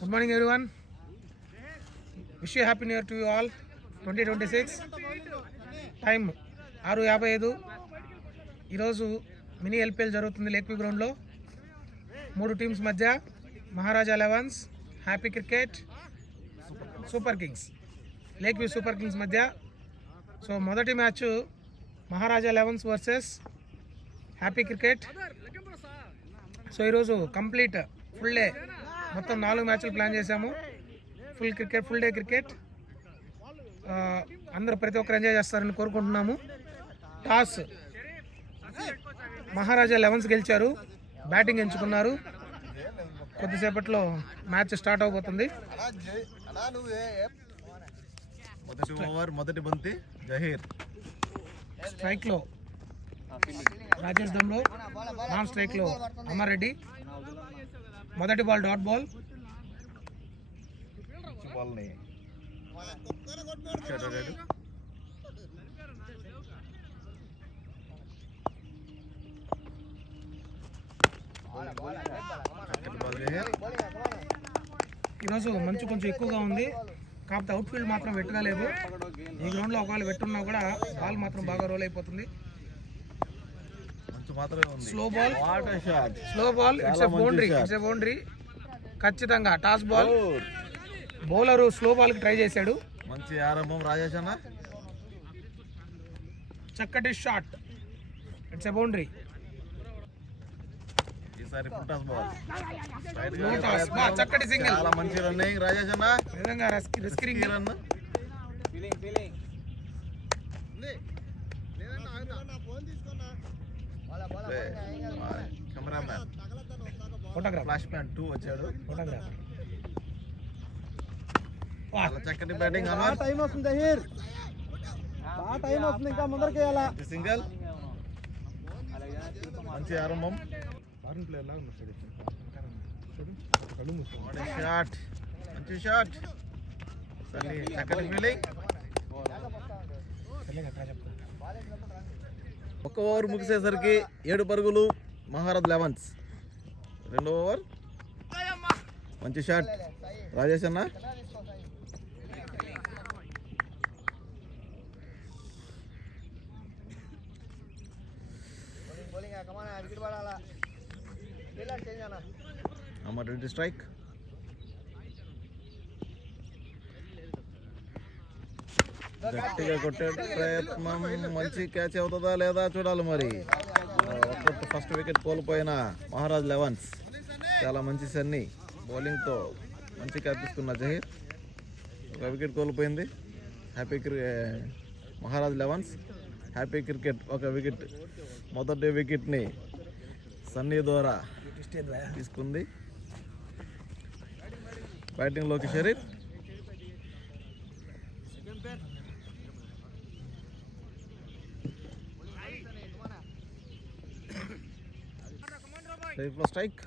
Good morning everyone. Wish you happy new year to you all. 2026 time 6:55. ఈరోజు mini LPL జరుగుతుంది లేక్వీ గ్రౌండ్లో. 3 teams మధ్య మహారాజా 11s, happy cricket, super Kings, లేక్వీ super Kings మధ్య. So మొదటి match మహారాజా 11s versus happy cricket. So ఈరోజు complete full day, మొత్తం 4 మ్యాచ్లు plan చేశాము. Full day cricket. అందరూ ప్రతి ఒక్కరు ఎంజాయ్ చేస్తారని కోరుకుంటున్నాము. టాస్ మహారాజా 11s గెలిచారు, బ్యాటింగ్ ఎంచుకున్నారు. కొద్దిసేపట్లో మ్యాచ్ స్టార్ట్ అవబోతుంది. మొదటి ఓవర్ మొదటి బంతి జహీర్. స్ట్రైక్లో రాజేష్ దమ్లో, నాన్ స్ట్రైక్లో అమర్ రెడ్డి. మొదటి బాల్ డాట్ బాల్. బాల్ని ఈరోజు మంచు కొంచెం ఎక్కువగా ఉంది, కాకపోతే అవుట్ ఫీల్డ్ మాత్రం వెట్టుగా లేదు. ఈ గ్రౌండ్లో ఒకవేళ వెట్టున్నా కూడా బాల్ మాత్రం బాగా రోల్ అయిపోతుంది. Slow ball, it's a boundary. ఖచ్చితంగా toss ball. Bowler slow ball కి ట్రై చేశాడు. మంచి ఆరంభం రాజేష్ అన్న. చక్కటి షాట్, ఇట్స్ ఏ బౌండరీ. ఈసారి ఫుల్ టాస్ బాల్, చక్కటి సింగిల్. చాలా మంచి రన్నింగ్ రాజేష్ అన్న. నిజంగా risking run. Cameraman photograph, flash man 2 వచ్చాడు. ఫోటోగ్రాఫర్. చాలా చక్కటి బ్యాటింగ్ అమర్. టైం వస్తుంది జహీర్, టైం వస్తుంది, ఇంకా ముందరికి వేయాలా. సింగిల్, మంచి ఆరంభం. షాట్, మంచి షాట్. చక్కటి ఫీలింగ్. ఒక్క ఓవర్ ముగిసేసరికి 7 పరుగులు మహారాజ్ 11s. రెండో ఓవర్ మంచి షాట్ రాజేష్ అన్న. అమర్ రెడ్డి స్ట్రైక్. గట్టిగా కొట్టే ప్రయత్నం, మంచి క్యాచ్ అవుతుందా లేదా చూడాలి మరి. ఫస్ట్ వికెట్ కోల్పోయిన మహారాజ్ 11s. చాలా మంచి సన్ని బౌలింగ్తో మంచి క్యాచ్ తీసుకున్న జహీర్. ఒక వికెట్ కోల్పోయింది మహారాజ్ 11s. హ్యాపీ క్రికెట్ ఒక వికెట్, మొదటి వికెట్ని సన్నీ ద్వారా తీసుకుంది. బ్యాటింగ్లోకి షరీఫ్. షరీఫ్లో స్ట్రైక్.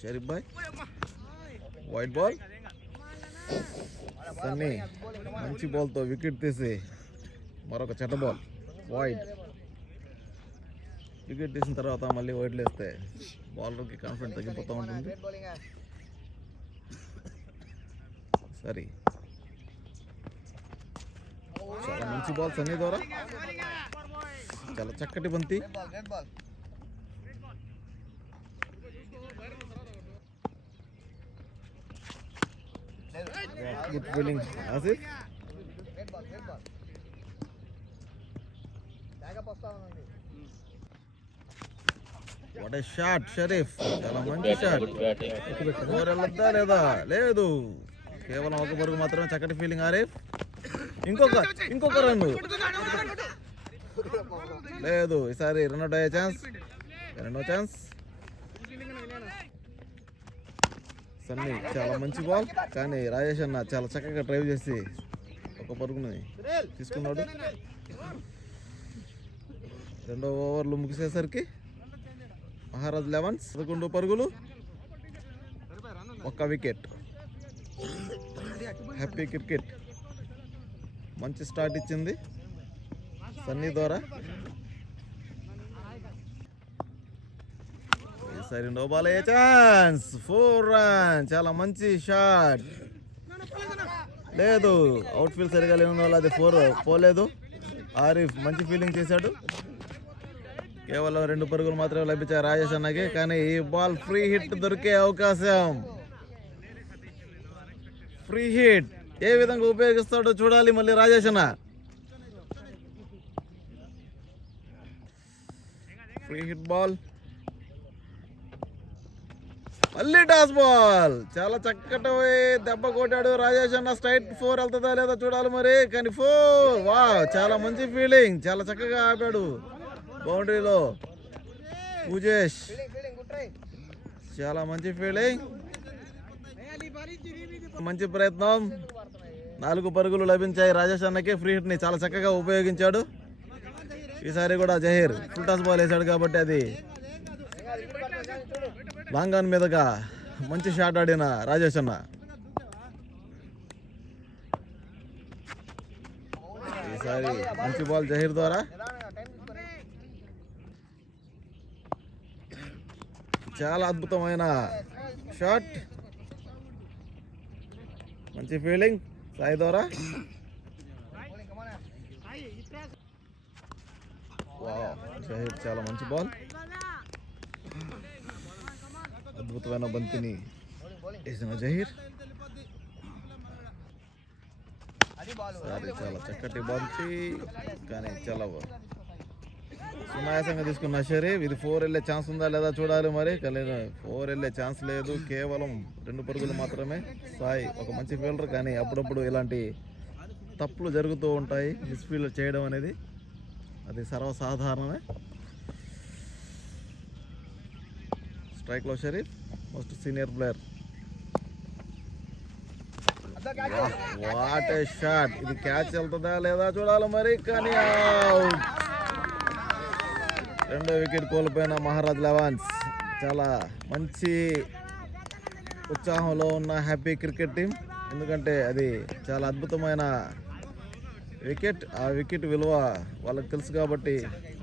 షరీఫ్ బాయ్, వైట్ బాల్. సన్నీ మంచి బాల్తో వికెట్ తీసి మరొక చెట్ట బాల్ వైడ్. వికెట్ తీసిన తర్వాత మళ్ళీ వైడ్లు వేస్తే బౌలర్కి కాన్ఫిడెన్స్ తగ్గిపోతూ ఉంటుంది. సరే, చాలా మంచి బాల్ సన్నీ ద్వారా. చాలా చక్కటి బంతి. Good feeling Asif. What a shot Sharif, చాలా మంచి షాట్. ఓవర్ వెళ్ళొద్దా లేదా? లేదు, కేవలం ఒక పరుగు మాత్రమే. చక్కటి ఫీలింగ్ ఆరిఫ్. ఇంకొక రన్ లేదు. ఈసారి రన్అట్ అయ్యే ఛాన్స్. సన్నీ చాలా మంచి బాల్, కానీ రాజేష్ అన్న చాలా చక్కగా డ్రైవ్ చేసి ఒక పరుగుని తీసుకున్నాడు. రెండో ఓవర్లు ముగిసేసరికి మహారాజ్ 11s 11 పరుగులు, ఒక్క వికెట్. హ్యాపీ క్రికెట్ మంచి స్టార్ట్ ఇచ్చింది సన్నీ ద్వారా. సరే నో బాల్ అయ్యే ఛాన్స్ 4 రన్. చాలా మంచి షాట్. లేదు, అవుట్ ఫీల్డ్ సరిగా లేని వల్ల అది 4 పోలేదు. ఆరిఫ్ మంచి ఫీల్డింగ్ చేశాడు. కేవలం 2 పరుగులు మాత్రమే లభించాయి రాజేష్ అన్నకి. కానీ ఈ బాల్ ఫ్రీ హిట్ దొరికే అవకాశం. ఫ్రీ హిట్ ఏ విధంగా ఉపయోగిస్తాడో చూడాలి మళ్ళీ రాజేష్ అన్న. ఫ్రీ హిట్ బాల్, మళ్ళీ టాస్ బాల్. చాలా చక్కటి దెబ్బ కొట్టాడు రాజేష్ అన్న. స్ట్రైట్ 4 వెళ్తుందా లేదా చూడాలి మరి. కానీ 4. వా, చాలా మంచి ఫీల్డింగ్. చాలా చక్కగా ఆపాడు బౌండరీలో పూజేష్. చాలా మంచి ఫీల్డింగ్, మంచి ప్రయత్నం. 4 పరుగులు లభించాయి రాజేష్ అన్నకి. ఫ్రీ హిట్ ని చాలా చక్కగా ఉపయోగించాడు. ఈసారి కూడా జహీర్ ఫుల్ టాస్ బాల్ వేశాడు కాబట్టి అది లాంగ్ ఆన్ మీదగా మంచి షాట్ ఆడిన రాజేష్ అన్న. ఈసారి మంచి బాల్ జహీర్ ద్వారా. చాలా అద్భుతమైన షాట్, మంచి ఫీల్డింగ్ సాయి ద్వారా. జహీర్ చాలా మంచి బాల్. అద్భుతమైన బంతిని వేసిన జహీర్. చాలా చక్కటి బంతి, కానీ చాలా సునాయాసంగా తీసుకున్న షరీఫ్. ఇది 4 వెళ్ళే ఛాన్స్ ఉందా లేదా చూడాలి మరి. కానీ 4 వెళ్ళే ఛాన్స్ లేదు, కేవలం 2 పరుగులు మాత్రమే. సాయి ఒక మంచి ఫీల్డర్, కానీ అప్పుడప్పుడు ఇలాంటి తప్పులు జరుగుతూ ఉంటాయి. మిస్ఫీల్డ్ చేయడం అనేది అది సర్వసాధారణమే. స్ట్రైక్లో Sharif, most senior player. What a shot. ఇది క్యాచ్ వెళ్తుందా లేదా చూడాలి మరి. కానీ అవుట్. 2వ వికెట్ కోల్పోయిన మహారాజ్ లెవన్స్. చాలా మంచి ఉత్సాహంలో ఉన్న హ్యాపీ క్రికెట్ టీం. ఎందుకంటే అది చాలా అద్భుతమైన వికెట్. ఆ వికెట్ విలువ వాళ్ళకి తెలుసు కాబట్టి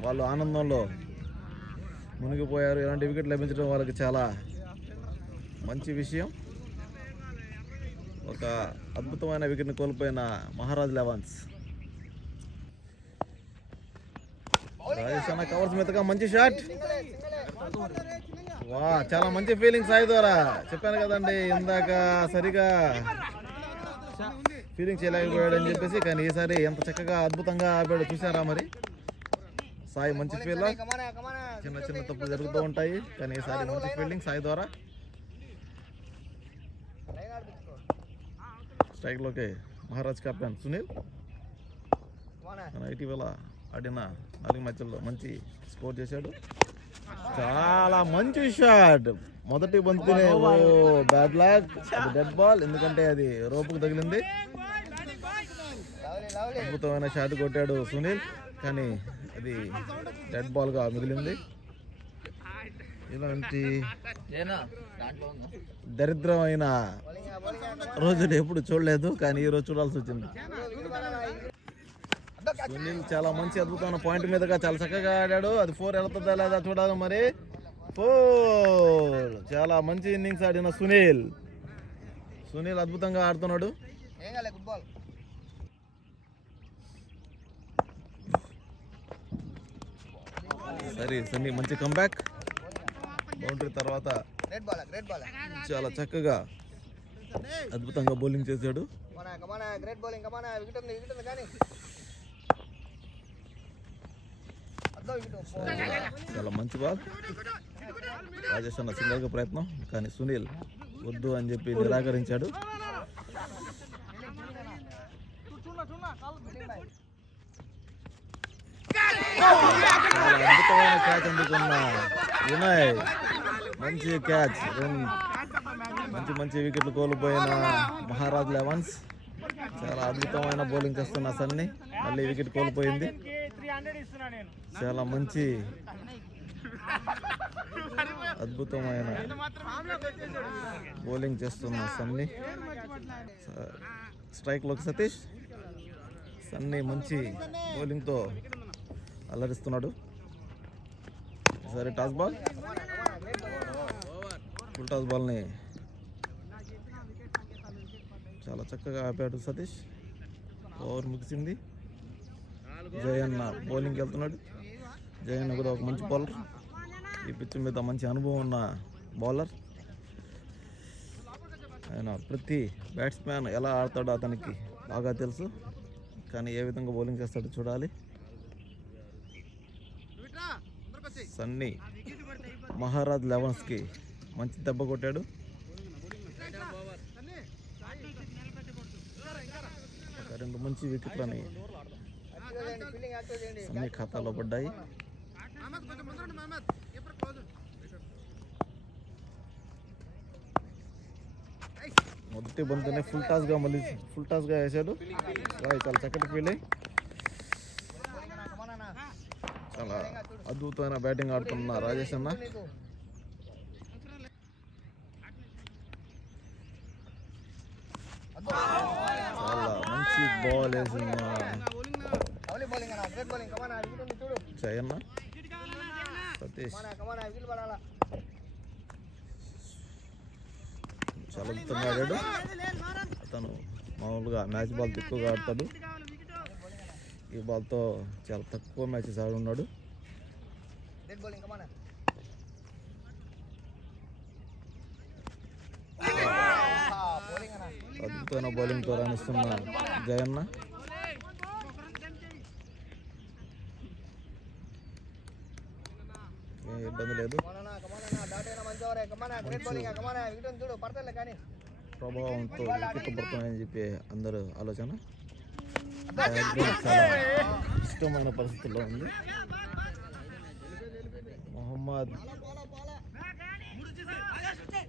వాళ్ళు ఆనందంలో మునిగిపోయారు. ఇలాంటి వికెట్ లభించడం వాళ్ళకి చాలా మంచి విషయం. ఒక అద్భుతమైన వికెట్ని కోల్పోయిన మహారాజ్ లెవన్స్. రాజేష్ అన్న కవర్స్ మీదగా మంచి షాట్. వా, చాలా మంచి ఫీలింగ్ సాయి ద్వారా. చెప్పాను కదండి ఇందాక, సరిగా ఫీలింగ్ చేయలేకపోయాడు అని చెప్పేసి. కానీ ఈసారి ఎంత చక్కగా అద్భుతంగా ఆపాడు చూసారా మరి. సాయి మంచి ఫీల్డర్. చిన్న చిన్న తప్పులు జరుగుతూ ఉంటాయి, కానీ ఈసారి మంచి ఫీల్డింగ్ సాయి ద్వారా. స్ట్రైక్లోకి మహారాజ్ కెప్టెన్ సునీల్. ఇటీవల ఆడిన 4 మ్యాచ్ల్లో మంచి స్కోర్ చేశాడు. చాలా మంచి షాట్. మొదటి బంతినే బ్యాడ్ లక్, అది డెడ్ బాల్. ఎందుకంటే అది రోపుకు తగిలింది. అద్భుతమైన షాట్ కొట్టాడు సునీల్, కానీ అది డెడ్ బాల్గా మిగిలింది. ఇలాంటి దరిద్రమైన రోజులు ఎప్పుడు చూడలేదు, కానీ ఈరోజు చూడాల్సి వచ్చింది. సునీల్ చాలా మంచి అద్భుతమైన పాయింట్ మీదగా చాలా చక్కగా ఆడాడు. అది 4 వెళ్తుందా లేదా చూడాలి మరి. 4. చాలా మంచి ఇన్నింగ్స్ ఆడిన సునీల్. అద్భుతంగా ఆడుతున్నాడు. సరే సన్నీ మంచి కంబ్యాక్. బౌండరీ తర్వాత చాలా చక్కగా అద్భుతంగా బౌలింగ్ చేశాడు. చాలా మంచి బాల్. రాజేష్ అన్న సింగల్గా ప్రయత్నం, కానీ సునీల్ వద్దు అని చెప్పి నిరాకరించాడు. చాలా అద్భుతమైన క్యాచ్ అందుకున్న వినయ్. మంచి క్యాచ్. మంచి వికెట్లు కోల్పోయిన మహారాజ్ లెవన్స్. చాలా అద్భుతమైన బౌలింగ్ చేస్తున్న సన్నీ. మళ్ళీ వికెట్ కోల్పోయింది. చాలా మంచి అద్భుతమైన బౌలింగ్ చేస్తున్న సన్నీ. స్ట్రైక్లోకి సతీష్. సన్నీ మంచి బౌలింగ్తో అల్లరిస్తున్నాడు. సరే టాస్ బాల్. ఫుల్ టాస్ బాల్ని చాలా చక్కగా ఆపాడు సతీష్. ఓవర్ ముగిసింది. జయన్న బౌలింగ్కి వెళ్తున్నాడు. జయన్న కూడా ఒక మంచి బౌలర్, ఈ పిచ్ మీద మంచి అనుభవం ఉన్న బౌలర్. ఆయన ప్రతి బ్యాట్స్మెన్ ఎలా ఆడతాడో అతనికి బాగా తెలుసు, కానీ ఏ విధంగా బౌలింగ్ చేస్తాడో చూడాలి. సన్నీ మహారాజ్ లెవెన్స్కి మంచి దెబ్బ కొట్టాడు. రెండు మంచి వికెట్లని సన్నీ ఖాతాలో పడ్డాయి. మొదటి బంతినే ఫుల్ టాస్గా వేశాడు. చాలా చక్కటి ఫీల్డింగ్. చాలా అద్భుతమైన బ్యాటింగ్ ఆడుతున్న రాజేష్ అన్న. చాలా మంచి బాల్ వేసిన జయన్న. సతీష్ చాలా అద్భుతంగా ఆడాడు. అతను మామూలుగా మ్యాచ్ బాల్ ఎక్కువగా ఆడతాడు. ఈ బాల్తో చాలా తక్కువ మ్యాచెస్ ఆడి ఉన్నాడు. అద్భుతమైన బౌలింగ్తో రాణిస్తున్న జయన్న. ఏ ఇబ్బంది లేదు. ప్రభావంతో వికెట్ పడుతున్నాయని చెప్పి అందరూ ఆలోచన. చాలా ఇష్టమైన పరిస్థితుల్లో ఉంది. మొహమ్మద్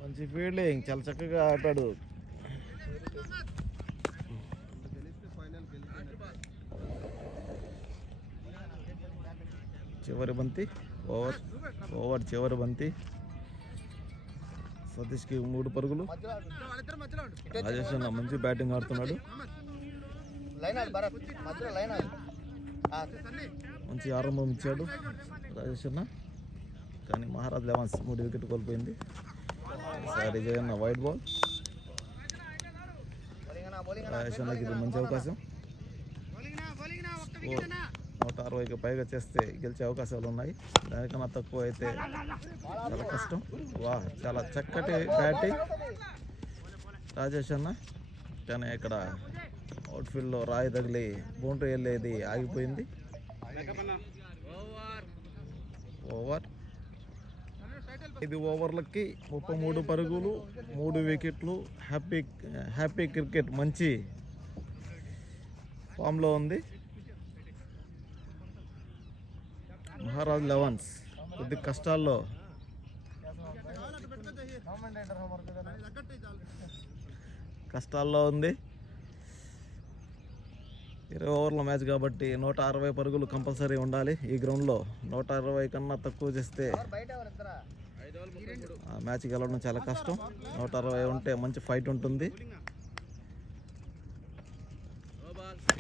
మంచి ఫీల్డింగ్, చాలా చక్కగా ఆడాడు. చివరి బంతి ఓవర్ చివరి బంతి. సతీష్కి 3 పరుగులు. రాజేష్ అన్న మంచి బ్యాటింగ్ ఆడుతున్నాడు. మంచి ఆరంభం ఇచ్చాడు రాజేష్ అన్న, కానీ మహారాజ్ లెవెన్స్ 3 వికెట్ కోల్పోయింది. ఈసారి జయన్న వైడ్ బాల్. రాజేష్ అన్నకి ఇది మంచి అవకాశం. 160కి పైగా చేస్తే గెలిచే అవకాశాలు ఉన్నాయి. దానికన్నా తక్కువ అయితే చాలా కష్టం. చాలా చక్కటి బ్యాటింగ్ రాజేష్ అన్న, కానీ ఇక్కడ అవుట్ఫీల్డ్లో రాయి తగిలి బౌండరీ వెళ్ళేది ఆగిపోయింది. ఓవర్ 5 ఓవర్లకి 33 పరుగులు, 3 వికెట్లు. హ్యాపీ క్రికెట్ మంచి ఫామ్లో ఉంది. మహారాజ్ లెవెన్స్ కొద్ది కష్టాల్లో ఉంది. 20 ఓవర్ల మ్యాచ్ కాబట్టి 160 పరుగులు కంపల్సరీ ఉండాలి. ఈ గ్రౌండ్లో 160 కన్నా తక్కువ చేస్తే ఆ మ్యాచ్ గెలవడం చాలా కష్టం. 160 ఉంటే మంచి ఫైట్ ఉంటుంది.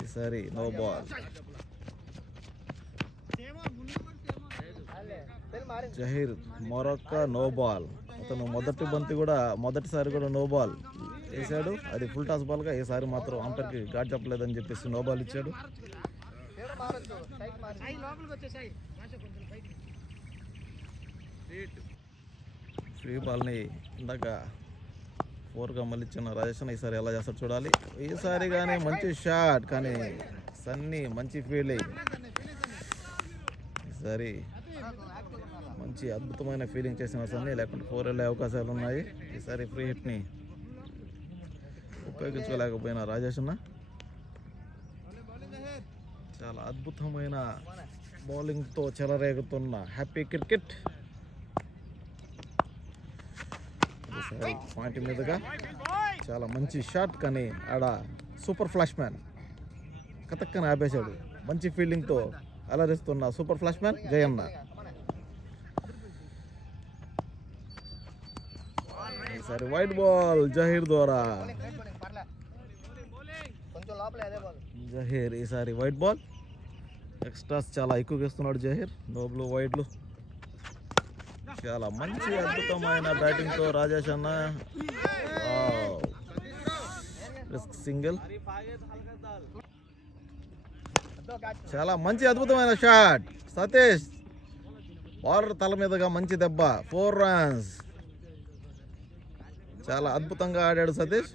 ఈసారి నో బాల్. జహీర్ మరొక నో బాల్. అతను మొదటిసారి కూడా నో బాల్ వేసాడు. అది ఫుల్ టాస్ బాల్గా. ఈసారి మాత్రం అంపైర్కి ఘాట్ చెప్పలేదని చెప్పేసి నో బాల్ ఇచ్చాడు. ఫ్రీ బాల్ని ఇందాక 4గా మళ్ళీ ఇచ్చిన రాజేష్ ఈసారి ఎలా చేస్తాడు చూడాలి. ఈసారి కానీ మంచి షాట్, కానీ సన్నీ మంచి ఫీల్డింగ్. ఈసారి మంచి అద్భుతమైన ఫీలింగ్ చేసిన సన్నీ, లేకుంటే 4 వెళ్ళే అవకాశాలు ఉన్నాయి. ఈసారి ఫ్రీ హిట్ని ఉపయోగించుకోలేకపోయిన రాజేష్ అన్న. చాలా అద్భుతమైన బౌలింగ్తో చెలరేగుతున్న హ్యాపీ క్రికెట్. ఈసారి పాయింట్ మీదుగా చాలా మంచి షాట్, కానీ ఆడ సూపర్ ఫ్లాష్ మ్యాన్ కతక్కని ఆపేశాడు. మంచి ఫీల్డింగ్తో అలరిస్తున్న సూపర్ ఫ్లాష్ మ్యాన్ జయన్న. ఈసారి వైడ్ బాల్ జహీర్ ద్వారా. జహీర్ ఈసారి వైడ్ బాల్. ఎక్స్ట్రాస్ చాలా ఎక్కువగా ఇస్తున్నాడు జహీర్. నోబ్లు వైడ్లు. చాలా మంచి అద్భుతమైన బ్యాటింగ్తో రాజేష్ అన్న రిస్క్ సింగిల్. చాలా మంచి అద్భుతమైన షాట్ సతీష్. బౌలర్ తల మీదుగా మంచి దెబ్బ. 4 runs. చాలా అద్భుతంగా ఆడాడు సతీష్.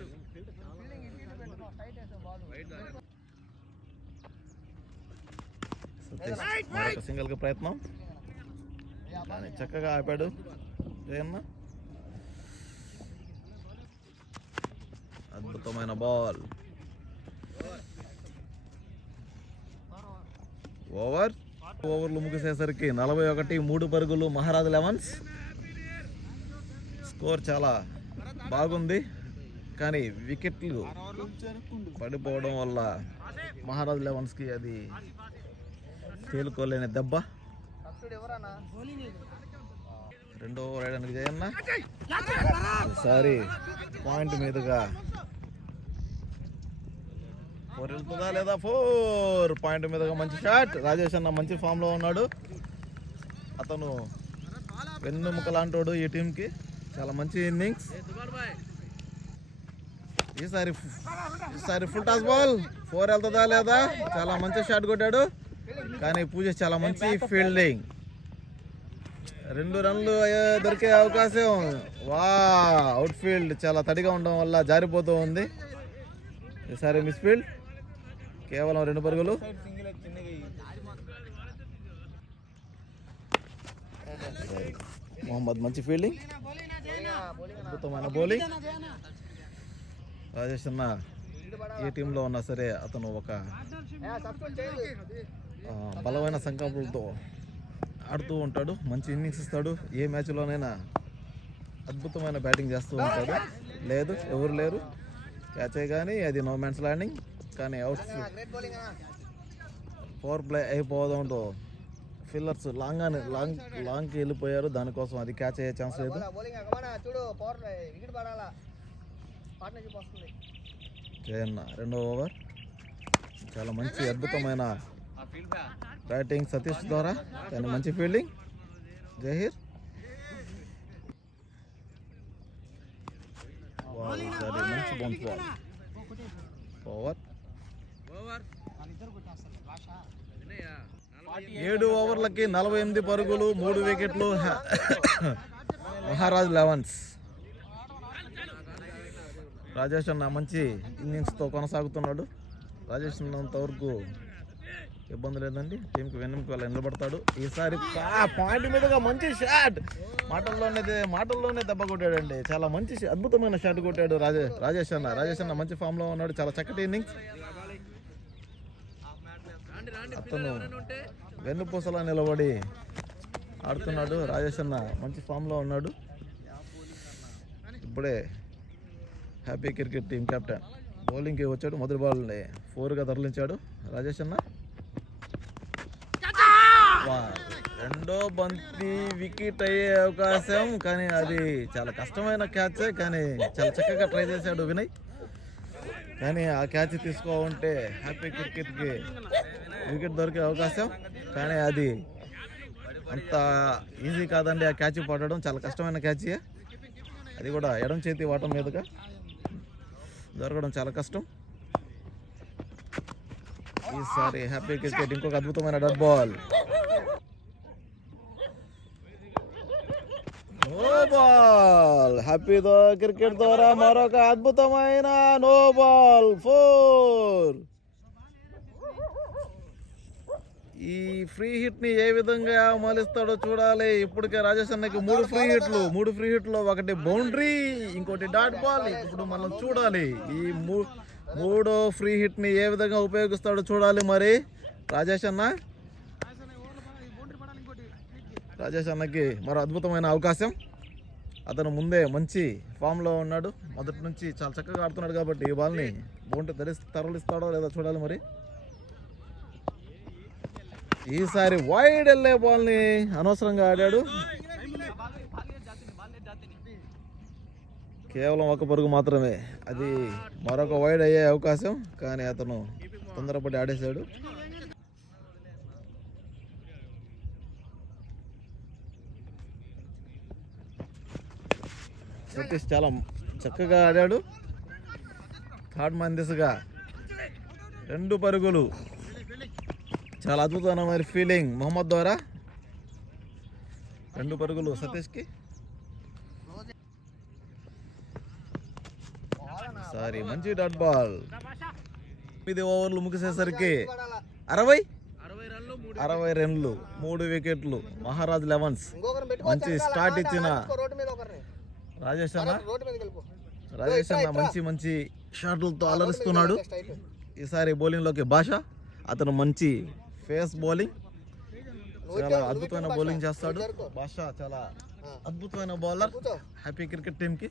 మరొక సింగిల్ కి ప్రయత్నం కానీ చక్కగా ఆపాడు జయన్న. అద్భుతమైన బాల్. ఓవర్లు ముగిసేసరికి 41 పరుగులు మహారాజ్ లెవెన్స్. స్కోర్ చాలా బాగుంది కానీ వికెట్లు పడిపోవడం వల్ల మహారాజ్ లెవెన్స్కి అది తేలుకోలేని దెబ్బ. 2వ ఓవర్ వేయడానికి జయన్న ఈసారి పాయింట్ మీదుగా 4 వెళ్తుందా లేదా? 4 పాయింట్ మీదుగా మంచి షాట్. రాజేష్ అన్న మంచి ఫామ్లో ఉన్నాడు. అతను వెన్నెముక లాంటోడు ఈ టీంకి. చాలా మంచి ఇన్నింగ్స్. ఈసారి ఫుల్ టాస్ బాల్. 4 వెళ్తుందా లేదా? చాలా మంచి షాట్ కొట్టాడు కానీ పూజ చాలా మంచి ఫీల్డింగ్. 2 రన్లు దొరికే అవకాశం. అవుట్ ఫీల్డ్ చాలా తడిగా ఉండడం వల్ల జారిపోతూ ఉంది. ఈసారి మిస్ ఫీల్డ్. కేవలం 2 పరుగులు. మొహమ్మద్ మంచి ఫీల్డింగ్, అద్భుతమైన బౌలింగ్. రాజేష్ అన్న ఏ టీంలో ఉన్నా సరే అతను ఒక బలమైన సంకల్పంతో ఆడుతూ ఉంటాడు. మంచి ఇన్నింగ్స్ ఇస్తాడు. ఏ మ్యాచ్లోనైనా అద్భుతమైన బ్యాటింగ్ చేస్తూ ఉంటాడు. లేదు ఎవరు లేరు క్యాచే కానీ అది నో మ్యాన్స్ ల్యాండింగ్ కానీ అవుట్ పవర్ ప్లే అయిపోవడంతో ఫిల్లర్స్ లాంగ్కి వెళ్ళిపోయారు. దానికోసం అది క్యాచ్ అయ్యే ఛాన్స్ లేదు. జయన్న 2వ ఓవర్. చాలా మంచి అద్భుతమైన బ్యాటింగ్ సతీష్ ద్వారా కానీ మంచి ఫీల్డింగ్ జహీర్. మంచి బౌన్స్ బాల్. ఓవర్ 7 ఓవర్లకి 48 పరుగులు 3 వికెట్లు మహారాజ్ లెవెన్స్. రాజేష్ అన్న మంచి ఇన్నింగ్స్తో కొనసాగుతున్నాడు. రాజేష్ అన్నంతవరకు ఇబ్బంది లేదండి. టీంకి వెన్నెముక వెళ్ళి నిలబడతాడు. ఈసారి పాయింట్ మీదుగా మంచి షాట్. మాటల్లోనే దెబ్బ కొట్టాడండి. చాలా మంచి అద్భుతమైన షాట్ కొట్టాడు రాజేష్ అన్న మంచి ఫామ్లో ఉన్నాడు. చాలా చక్కటి ఇన్నింగ్స్. అతను వెన్నుపూసలా నిలబడి ఆడుతున్నాడు. రాజేష్ అన్న మంచి ఫామ్లో ఉన్నాడు. ఇప్పుడే హ్యాపీ క్రికెట్ టీం కెప్టెన్ బౌలింగ్కి వచ్చాడు. మొదటి బాల్ని 4గా తరలించాడు రాజేష్ అన్న. 2వ బంతి వికెట్ అయ్యే అవకాశం కానీ అది చాలా కష్టమైన క్యాచే కానీ చాలా చక్కగా ట్రై చేశాడు వినయ్. కానీ ఆ క్యాచ్ తీసుకోవాలంటే హ్యాపీ క్రికెట్కి వికెట్ దొరికే అవకాశం కానీ అది అంత ఈజీ కాదండి. ఆ క్యాచ్ పడడం చాలా కష్టమైన క్యాచ్. అది కూడా ఎడం చేతి వాటం మీదుగా దొరకడం చాలా కష్టం. ఈసారి హ్యాపీ క్రికెట్ ఇంకొక అద్భుతమైన dot ball. No ball. Happy Cricket ద్వారా మరొక అద్భుతమైన నో బాల్. 4. ఈ ఫ్రీ హిట్ ని ఏ విధంగా మలుస్తాడో చూడాలి. ఇప్పటికే రాజేష్ అన్నకి 3 ఫ్రీ హిట్లు 1 బౌండరీ ఇంకోటి డాట్ బాల్. ఇప్పుడు మనం చూడాలి ఈ 3వ ఫ్రీ హిట్ ని ఏ విధంగా ఉపయోగిస్తాడో చూడాలి. మరి రాజేష్ అన్నకి మరో అద్భుతమైన అవకాశం. అతను ముందే మంచి ఫామ్లో ఉన్నాడు. మొదటి నుంచి చాలా చక్కగా ఆడుతున్నాడు కాబట్టి ఈ బాల్ని బౌండరీ తరలిస్తాడో లేదా చూడాలి. మరి ఈసారి వైడ్ వెళ్ళే బాల్ని అనవసరంగా ఆడాడు. కేవలం 1 పరుగు మాత్రమే. అది మరొక వైడ్ అయ్యే అవకాశం కానీ అతను తొందరపడి ఆడేశాడు. సతీష్ చాలా చక్కగా ఆడాడు. థర్డ్ మ్యాన్ దిశగా 2 పరుగులు. చాలా అద్భుతమైన మరి ఫీలింగ్ మొహమ్మద్ ద్వారా 2 పరుగులు సతీష్కి. సారీ మంచి డాట్ బాల్. 9 ఓవర్లు ముగిసేసరికి 60 రన్లు 3 వికెట్లు. మహారాజ్ లెవెన్స్ మంచి స్టార్ట్ ఇచ్చిన రాజేష్ అన్న మంచి షాట్లతో అలరిస్తున్నాడు. ఈసారి బౌలింగ్లోకి భాష. అతను మంచి ఫేస్ బౌలింగ్, చాలా అద్భుతమైన బౌలింగ్ చేస్తాడు. భాష చాలా అద్భుతమైన బౌలర్ హ్యాపీ క్రికెట్ టీంకి.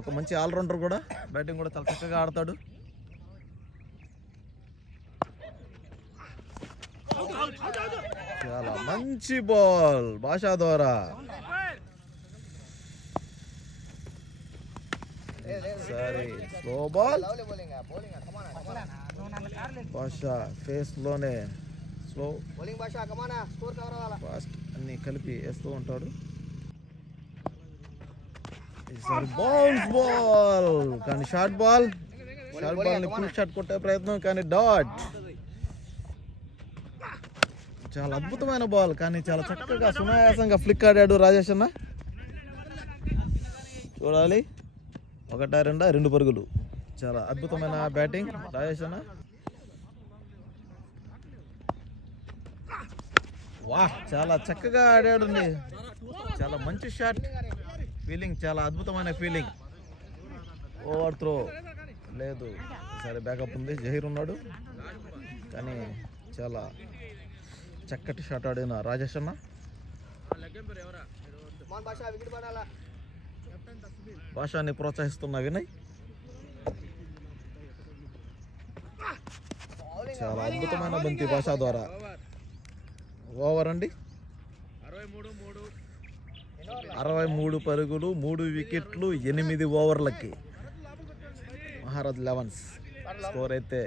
ఒక మంచి ఆల్రౌండర్ కూడా. బ్యాటింగ్ కూడా చాలా చక్కగా ఆడతాడు. చాలా మంచి బాల్ భాష ద్వారా. సరే స్లో బాల్. భాష ఫేస్ లోనే స్లో ఫాస్ట్ అన్ని కలిపి వేస్తూ ఉంటాడు. ఈసారి బౌన్స్ బాల్ కానీ షార్ట్ బాల్ ని ఫుల్ షాట్ కొట్టే ప్రయత్నం కానీ డాట్. చాలా అద్భుతమైన బాల్ కానీ చాలా చక్కగా సునాయాసంగా ఫ్లిక్ ఆడాడు రాజేష్ అన్న. చూడాలి 1-2 పరుగులు. చాలా అద్భుతమైన బ్యాటింగ్ రాజేష్ అన్న. వాహ్ చాలా చక్కగా ఆడాడు. చాలా మంచి షాట్. ఫీలింగ్ చాలా అద్భుతమైన ఫీలింగ్. ఓవర్ త్రో లేదు. సరే బ్యాకప్ ఉంది. జహీర్ ఉన్నాడు కానీ చాలా చక్కటి షాట్ ఆడిన రాజేష్ అన్న. భాషాన్ని ప్రోత్సహిస్తున్న వినయ్. చాలా అద్భుతమైన బంతి భాష ద్వారా. ఓవర్ అండి 63 పరుగులు 3 వికెట్లు 8 ఓవర్లకి మహారాజ్ లెవెన్స్. స్కోర్ అయితే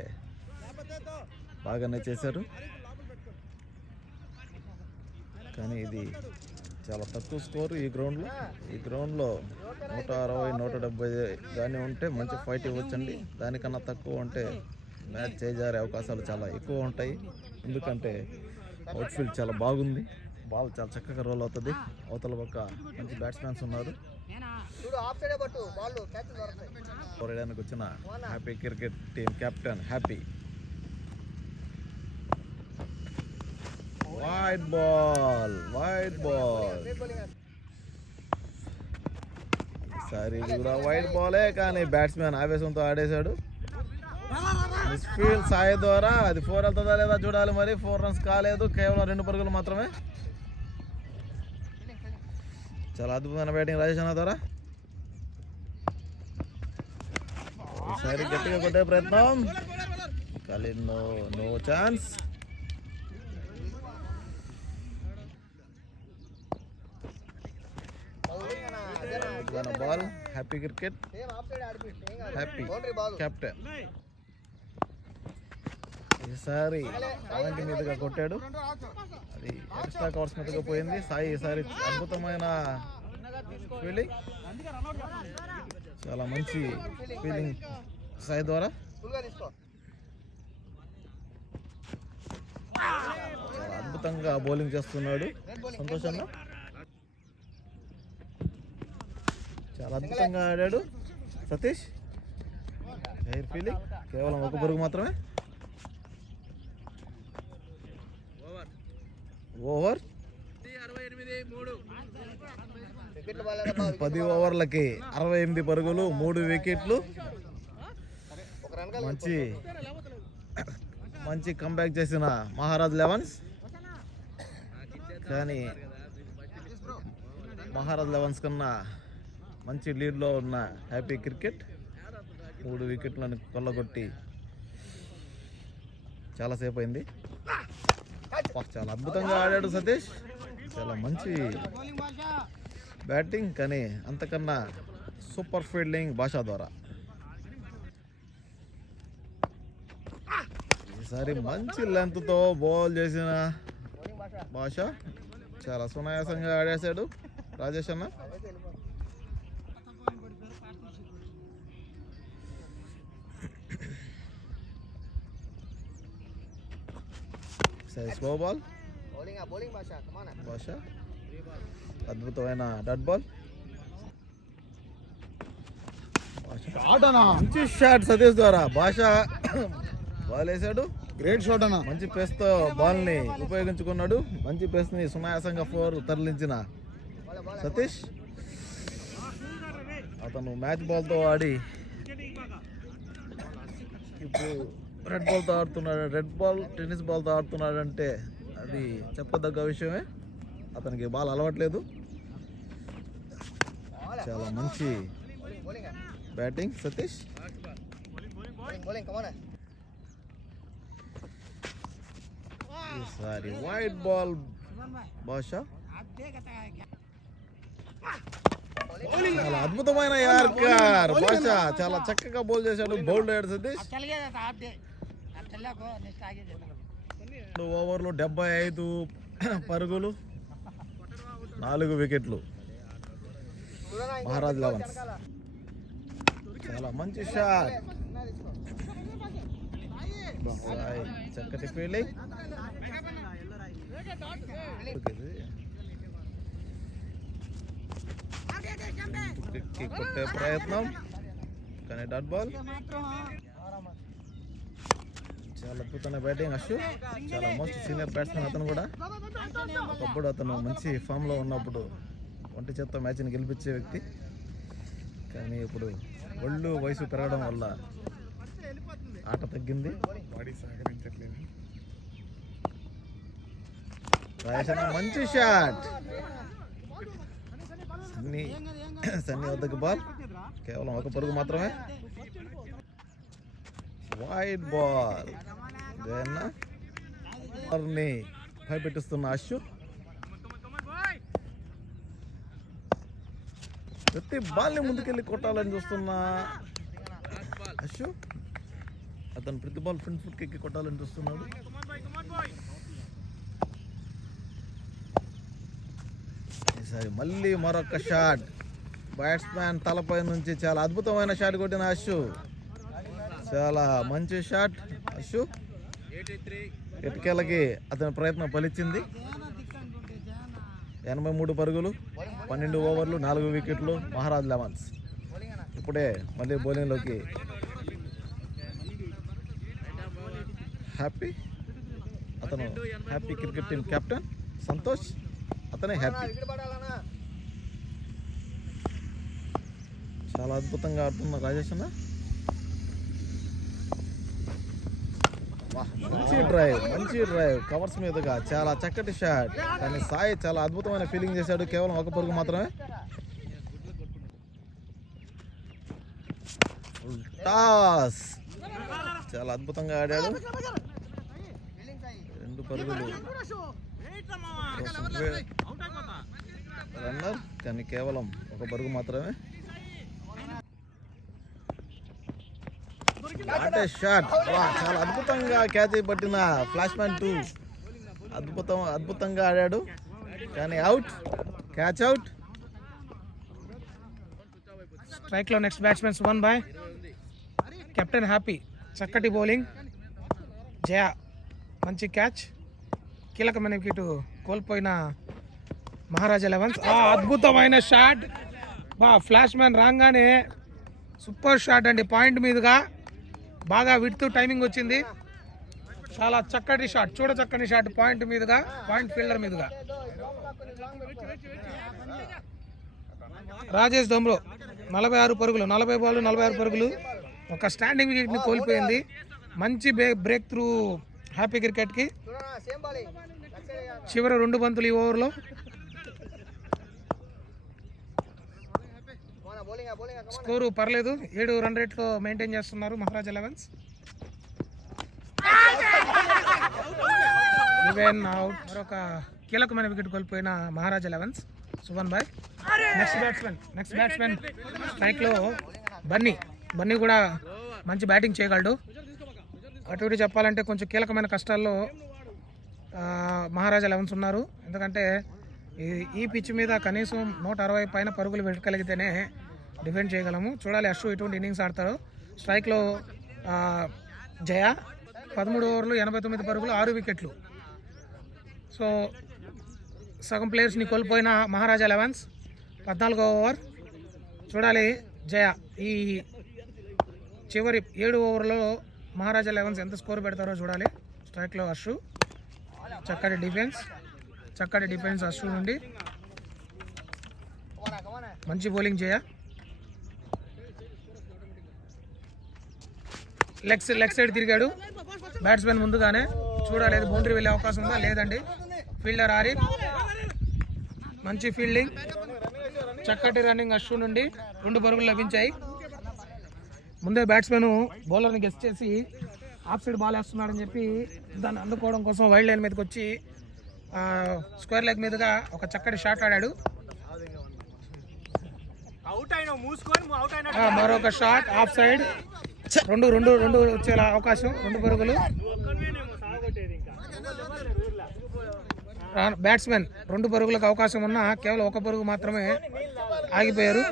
బాగానే చేశారు కానీ ఇది చాలా తక్కువ స్కోరు ఈ గ్రౌండ్లో. ఈ గ్రౌండ్లో 160 170 కానీ ఉంటే మంచి ఫైట్ ఇవ్వచ్చండి. దానికన్నా తక్కువ ఉంటే మ్యాచ్ చేజారే అవకాశాలు చాలా ఎక్కువ ఉంటాయి. ఎందుకంటే అవుట్ఫీల్డ్ చాలా బాగుంది. బాల్ చాలా చక్కగా రోల్ అవుతుంది. అవతల పక్క మంచి బ్యాట్స్మెన్స్ ఉన్నారు. పోరాడడానికి వచ్చిన happy cricket team captain happy. Wide ball ఈసారి కూడా వైడ్ బాలే కానీ బ్యాట్స్మెన్ ఆవేశంతో ఆడేశాడు. మిస్ఫీల్డ్ సాయి ద్వారా అది 4 వెళ్తుందా లేదా చూడాలి. మరి 4 రన్స్ కాలేదు. కేవలం 2 పరుగులు మాత్రమే. చాలా అద్భుతమైన బ్యాటింగ్ రాజేష్ అన్న ద్వారా. ఈసారి గట్టిగా కొట్టే ప్రయత్నం కానీ no chance. Ball happy cricket happy captain. ఈసారి 70 మీదుగా కొట్టాడు. అది ఎక్స్ట్రా కవర్స్ మీదుగా పోయింది. సాయి ఈసారి అద్భుతమైన ఫీలింగ్. చాలా మంచి ఫీలింగ్ సాయి ద్వారా. చాలా అద్భుతంగా బౌలింగ్ చేస్తున్నాడు సంతోషంగా. చాలా అద్భుతంగా ఆడాడు సతీష్. ఎయిర్ ఫీలింగ్ కేవలం 1 పరుగు మాత్రమే. ఓవర్ 10 ఓవర్లకి 68 పరుగులు 3 వికెట్లు. మంచి కంబ్యాక్ చేసిన మహారాజ్ లెవెన్స్. కానీ మహారాజ్ లెవెన్స్ కన్నా మంచి లీడ్లో ఉన్న హ్యాపీ క్రికెట్ 3 వికెట్లను కొల్లగొట్టి చాలాసేపు అయింది. చాలా అద్భుతంగా ఆడాడు సతీష్. చాలా మంచి బ్యాటింగ్ కానీ అంతకన్నా సూపర్ ఫీల్డింగ్ భాష ద్వారా. ఈసారి మంచి లెంత్తో బౌల్ చేసిన భాష చాలా సునాయాసంగా ఆడేశాడు రాజేష్ అన్న. స్లో బాల్ భాష అద్భుతమైన డట్ బాల్. మంచి షాట్ సతీష్ ద్వారా భాష బాల్ వేసాడు. గ్రేట్ షాట్ అన్న. మంచి పేస్తో బాల్ ని ఉపయోగించుకున్నాడు. మంచి పేస్ ని సునాయాసంగా 4 తరలించిన సతీష్. అతను మ్యాచ్ బాల్ తో ఆడి ఇప్పుడు రెడ్ బాల్ తో ఆడుతున్నాడు. రెడ్ బాల్ టెన్నిస్ బాల్ తో ఆడుతున్నాడు అంటే అది చెప్పదగ్గ విషయమే. అతనికి బాల్ అలవాట్లేదు. చాలా మంచి బ్యాటింగ్ సతీష్. ఈసారి వైట్ బాల్ భాష. చాలా అద్భుతమైన యార్కర్ భాష. చాలా చక్కగా బౌల్ చేశాడు. బౌల్డ్ అయ్యాడు సతీష్. 2 ఓవర్లు 75 పరుగులు, 4 వికెట్లు. మహారాజ్ లెవెన్స్. చాలా మంచి షాట్. చక్కటి ఫీల్డింగ్. కొట్టే ప్రయత్నం కానీ డాట్ బాల్. చాలా అద్భుతమైన బ్యాటింగ్ అశు. చాలా మోస్ట్ సీనియర్ బ్యాట్స్మెన్ అతను కూడా. ఒకప్పుడు అతను మంచి ఫామ్లో ఉన్నప్పుడు ఒంటి చేత్తో మ్యాచ్ని గెలిపించే వ్యక్తి. కానీ ఇప్పుడు ఒళ్ళు వయసు పెరగడం వల్ల ఆట తగ్గింది. మంచి షాట్. సన్నీ వద్దకు బాల్. కేవలం 1 పరుగు మాత్రమే. White ball. ని భయపెట్టిస్తున్న అశు. ప్రతి బాల్ని ముందుకెళ్ళి కొట్టాలని చూస్తున్న అశు. అతను ప్రతి బాల్ ఫ్రంట్ ఫుట్ ఎక్కి కొట్టాలని చూస్తున్నాడు. ఈసారి మళ్ళీ మరొక షాట్. బ్యాట్స్మెన్ తలపై నుంచి చాలా అద్భుతమైన షాట్ కొట్టిన అశు. చాలా మంచి షాట్ అశు. ఎటుకేలకి అతని ప్రయత్నం ఫలించింది. 83 పరుగులు, 12 ఓవర్లు, 4 వికెట్లు. మహారాజ్ లెవెన్స్ ఇప్పుడే మళ్ళీ బౌలింగ్లోకి. హ్యాపీ. అతను happy cricket team captain Santosh. అతనే హ్యాపీ. చాలా అద్భుతంగా ఆడుతున్న రాజేష్ అన్న. మంచి డ్రైవ్ కవర్స్ మీదుగా. చాలా చక్కటి షాట్. కానీ సాయి చాలా అద్భుతమైన ఫీలింగ్ చేశాడు. కేవలం 1 పరుగు మాత్రమే. టాస్. చాలా అద్భుతంగా ఆడాడు. 2 పరుగులు రన్నర్. కానీ కేవలం 1 పరుగు మాత్రమే. షాట్. చాలా అద్భుతంగా క్యాచ్ పట్టిన ఫ్లాష్ మ్యాన్ 2. అద్భుతంగా ఆడాడు. కానీ అవుట్. Catch out. స్ట్రైక్ లో నెక్స్ట్ బ్యాట్స్మెన్ సుమన్ బాయ్. Captain happy. చక్కటి బౌలింగ్. జయ మంచి క్యాచ్. కీలకమైన వికెట్ కోల్పోయిన మహారాజా లెవెన్స్. అద్భుతమైన షాట్. ఫ్లాష్ మ్యాన్ రాగానే సూపర్ షాట్ అండి. పాయింట్ మీదుగా బాగా విడుతూ టైమింగ్ వచ్చింది. చాలా చక్కటి షాట్. చక్కని షాట్. పాయింట్ మీదుగా, పాయింట్ ఫీల్డర్ మీదుగా. రాజేష్ దమ్రో 46 పరుగులు, 40 బాల్ 46 పరుగులు. ఒక స్టాండింగ్ వికెట్ని కోల్పోయింది. మంచి బ్రేక్ త్రూ హ్యాపీ క్రికెట్కి. చివరి 2 బంతులు ఈ ఓవర్లో. స్కోరు పర్లేదు. 7 రన్ రేట్లో మెయింటైన్ చేస్తున్నారు మహారాజా లెవెన్స్. Even out. మరొక కీలకమైన వికెట్ కోల్పోయిన మహారాజా లెవెన్స్. సుమన్ బాయ్. నెక్స్ట్ బ్యాట్స్మెన్ స్ట్రైక్లో బన్నీ కూడా మంచి బ్యాటింగ్ చేయగలడు. అటు ఇటు చెప్పాలంటే కొంచెం కీలకమైన కష్టాల్లో మహారాజా లెవెన్స్ ఉన్నారు. ఎందుకంటే ఈ పిచ్ మీద కనీసం 160 పైన పరుగులు పెట్టగలిగితేనే డిఫెండ్ చేయగలము. చూడాలి అశు ఎటువంటి ఇన్నింగ్స్ ఆడతారు. స్ట్రైక్లో జయ 13 ఓవర్లు 89 పరుగులు, 6 వికెట్లు. సో సగం ప్లేయర్స్ని కోల్పోయిన మహారాజా 11s 14వ ఓవర్ చూడాలి జయ. ఈ చివరి 7 ఓవర్లో మహారాజా 11s ఎంత స్కోర్ పెడతారో చూడాలి. స్ట్రైక్లో అశ్రు, చక్కటి డిఫెన్స్ అశ్రు నుండి మంచి బౌలింగ్ జయ. లెగ్ సైడ్ తిరిగాడు బ్యాట్స్మెన్ ముందుగానే. చూడాలి బౌండరీ వెళ్ళే అవకాశం ఉందా లేదండి. ఫీల్డర్ ఆరిఫ్ మంచి ఫీల్డింగ్, చక్కటి రన్నింగ్ అశ్వు నుండి 2 పరుగులు లభించాయి. ముందే బ్యాట్స్మెన్ బౌలర్ని గెస్ట్ చేసి ఆఫ్ సైడ్ బాల్ వేస్తున్నాడని చెప్పి దాన్ని అందుకోవడం కోసం వైల్డ్ లైన్ మీదకి వచ్చి స్క్వేర్ లెగ్ మీదుగా ఒక చక్కటి షాట్ ఆడాడు. మరొక షాట్ ఆఫ్ సైడ్. రెండు వచ్చేలా అవకాశం. 2 పరుగులు. బ్యాట్స్మెన్ 2 పరుగులకు అవకాశం ఉన్నా కేవలం 1 పరుగు మాత్రమే ఆగిపోయారు.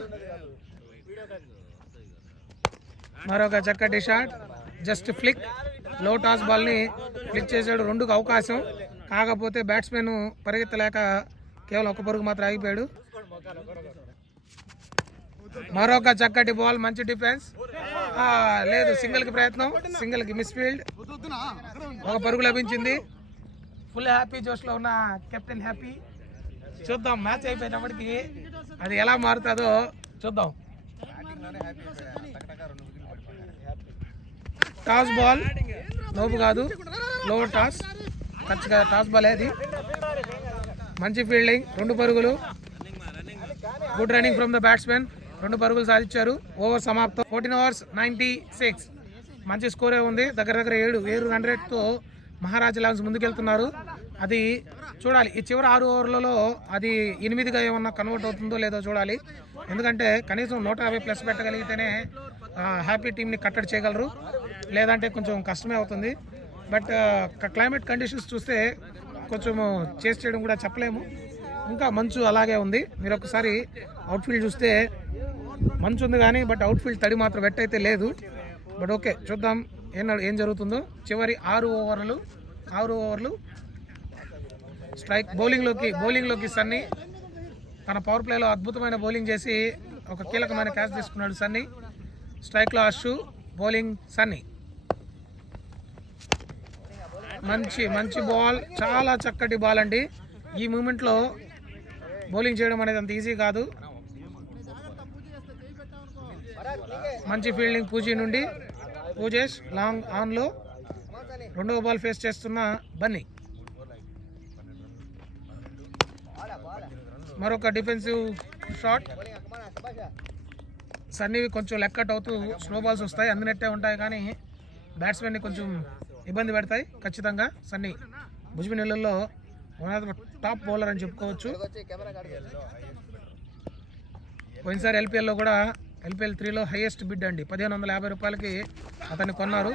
మరొక చక్కటి షాట్, జస్ట్ ఫ్లిక్. లో టాస్ బాల్ని ఫ్లిక్ చేశాడు. 2కు అవకాశం, కాకపోతే బ్యాట్స్మెన్ పరిగెత్తలేక కేవలం 1 పరుగు మాత్రం ఆగిపోయాడు. మరొక చక్కటి బాల్, మంచి డిఫెన్స్. లేదు, సింగిల్కి ప్రయత్నం, సింగిల్కి మిస్ ఫీల్డ్. 1 పరుగు లభించింది. ఫుల్ హ్యాపీ జోష్లో ఉన్న కెప్టెన్ హ్యాపీ. చూద్దాం మ్యాచ్ అయిపోయినప్పటికీ అది ఎలా మారుతుందో చూద్దాం. టాస్ బాల్ లోపు కాదు, లోవర్ టాస్. ఖచ్చితంగా టాస్ బాల్ అది. మంచి ఫీల్డింగ్, 2 పరుగులు. Good running from the batsmen. 2 పరుగులు సాధించారు. ఓవర్ సమాప్తం. 14 overs 96. మంచి స్కోరే ఉంది. దగ్గర 7 రన్ రేట్తో మహారాజా 11s ముందుకెళ్తున్నారు. అది చూడాలి ఈ చివరి 6 ఓవర్లలో అది 8గా ఏమన్నా కన్వర్ట్ అవుతుందో లేదో చూడాలి. ఎందుకంటే కనీసం 150 ప్లస్ పెట్టగలిగితేనే హ్యాపీ టీంని కట్టడి చేయగలరు, లేదంటే కొంచెం కష్టమే అవుతుంది. బట్ క్లైమేట్ కండిషన్స్ చూస్తే కొంచెం చేసి చేయడం కూడా చెప్పలేము. ఇంకా మంచు అలాగే ఉంది. మీరు ఒకసారి అవుట్ఫీల్డ్ చూస్తే మంచు ఉంది కానీ బట్ అవుట్ఫీల్డ్ తడి మాత్రం వెట్ అయితే లేదు. బట్ ఓకే, చూద్దాం ఏం జరుగుతుందో. చివరి 6 ఓవర్లు స్ట్రైక్. బౌలింగ్లోకి సన్నీ తన పవర్ ప్లేలో అద్భుతమైన బౌలింగ్ చేసి ఒక కీలకమైన క్యాచ్ తీసుకున్నాడు సన్నీ. స్ట్రైక్లో అశ్వు, బౌలింగ్ సన్నీ. మంచి బాల్, చాలా చక్కటి బాల్ అండి. ఈ మూమెంట్లో బౌలింగ్ చేయడం అనేది అంత ఈజీ కాదు. మంచి ఫీల్డింగ్ పూజీ నుండి. పూజేష్ లాంగ్ ఆన్లో 2వ బాల్ ఫేస్ చేస్తున్న బన్నీ. మరొక డిఫెన్సివ్ షాట్. సన్నీవి కొంచెం లెక్కట్ అవుతూ స్లో బాల్స్ వస్తాయి, అందినట్టే ఉంటాయి కానీ బ్యాట్స్మెన్ని కొంచెం ఇబ్బంది పెడతాయి ఖచ్చితంగా. సన్నీ భుజ్బినిలలో టాప్ బౌలర్ అని చెప్పుకోవచ్చు. పోయినసారి ఎల్పిఎల్లో కూడా LPL 3లో హైయెస్ట్ బిడ్ అండి. 1550 రూపాయలకి అతన్ని కొన్నారు.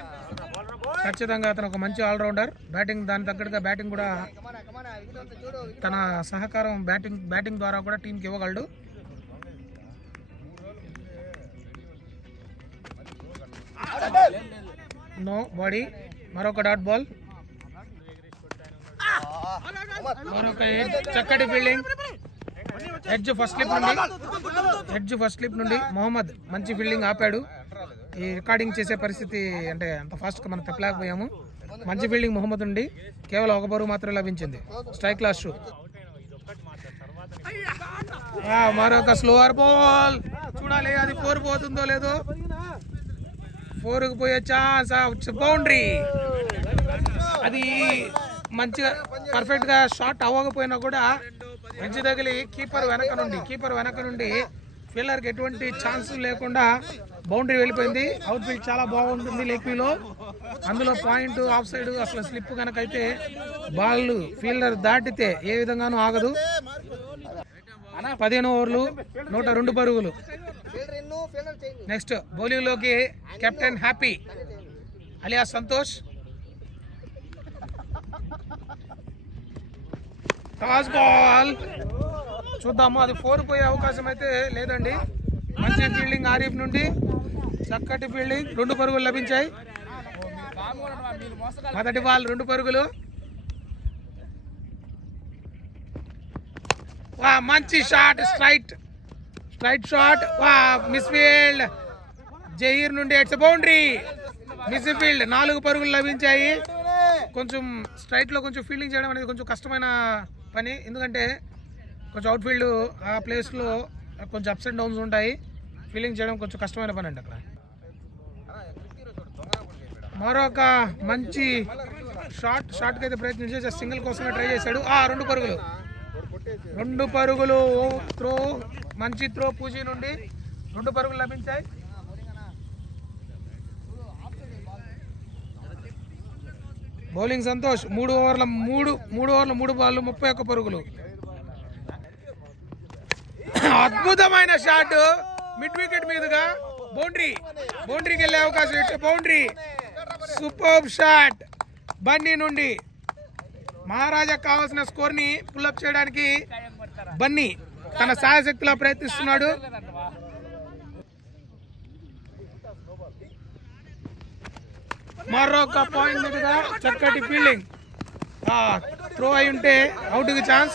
ఖచ్చితంగా అతను ఒక మంచి ఆల్రౌండర్. బ్యాటింగ్ దాని తగ్గట్టుగా బ్యాటింగ్ కూడా తన సహకారం బ్యాటింగ్ ద్వారా కూడా టీంకి ఇవ్వగలడు. Nobody. మరొక డాట్ బాల్, మరొక చక్కటి ఫీల్డింగ్. ఎడ్జ్ ఫస్ట్ స్లిప్ నుండి మొహమ్మద్ మంచి ఫీల్డింగ్ ఆపాడు. ఈ రికార్డింగ్ చేసే పరిస్థితి అంటే అంత ఫాస్ట్గా మనం తప్పలేకపోయాము. మంచి ఫీల్డింగ్ మొహమ్మద్ నుండి. కేవలం 1 పరుగు మాత్రమే లభించింది. స్ట్రైక్ లాస్ షూ. మరొక స్లోవర్ బాల్. చూడాలి అది 4 పోతుందో లేదో. 4కు పోయే ఛాన్స్. బౌండరీ. అది మంచిగా పర్ఫెక్ట్గా షాట్ అవ్వకపోయినా కూడా మంచి తగిలి కీపర్ వెనక నుండి ఫీల్డర్కి ఎటువంటి ఛాన్స్ లేకుండా బౌండరీ వెళ్ళిపోయింది. అవుట్ఫీల్డ్ చాలా బాగుంటుంది లేక్వీలో. అందులో పాయింట్ ఆఫ్ సైడ్ అసలు స్లిప్ కనుక అయితే బాల్ ఫీల్డర్ దాటితే ఏ విధంగానూ ఆగదు. 15 ఓవర్లు 102 పరుగులు. నెక్స్ట్ బౌలింగ్లోకి captain Happy alias Santosh. Toss ball చూద్దాము. అది 4 పోయే అవకాశం అయితే లేదండి. మంచి ఫీల్డింగ్ ఆరిఫ్ నుండి. చక్కటి ఫీల్డింగ్. 2 పరుగులు లభించాయి. మొదటి బాల్ 2 పరుగులు. వా మంచి షాట్, స్ట్రైట్ షాట్. వా మిస్ ఫీల్డ్. జహీర్ నుండి ఇట్స్ బౌండరీ. Miss field. 4 పరుగులు లభించాయి. కొంచెం స్ట్రైట్లో కొంచెం ఫీల్డింగ్ చేయడం అనేది కొంచెం కష్టమైన పని, ఎందుకంటే కొంచెం అవుట్ ఫీల్డ్ ఆ ప్లేస్లో కొంచెం అప్స్ అండ్ డౌన్స్ ఉంటాయి. ఫీల్డింగ్ చేయడం కొంచెం కష్టమైన పని అండి అక్కడ. మరొక మంచి షాట్కి అయితే ప్రయత్నం చేసి సింగిల్ కోసమే ట్రై చేశాడు. 2 పరుగులు త్రో. మంచి త్రో పూజీ నుండి 2 పరుగులు లభించాయి. బౌలింగ్ సంతోష్. 3 ఓవర్ల 3 బాల్ 31 పరుగులు. అద్భుతమైన షాట్ మిడ్ వికెట్ మీదుగా బౌండరీకి వెళ్ళే అవకాశం ఇచ్చే బౌండరీ. సూపర్ షాట్ బన్నీ నుండి. మహారాజా కావాల్సిన స్కోర్ ని పుల్అప్ చేయడానికి బన్నీ తన సాయశక్తిలా ప్రయత్నిస్తున్నాడు. మరొక పాయింట్ మీదుగా చక్కటి ఫీల్డింగ్. త్రో అయి ఉంటే అవుట్ కి chance.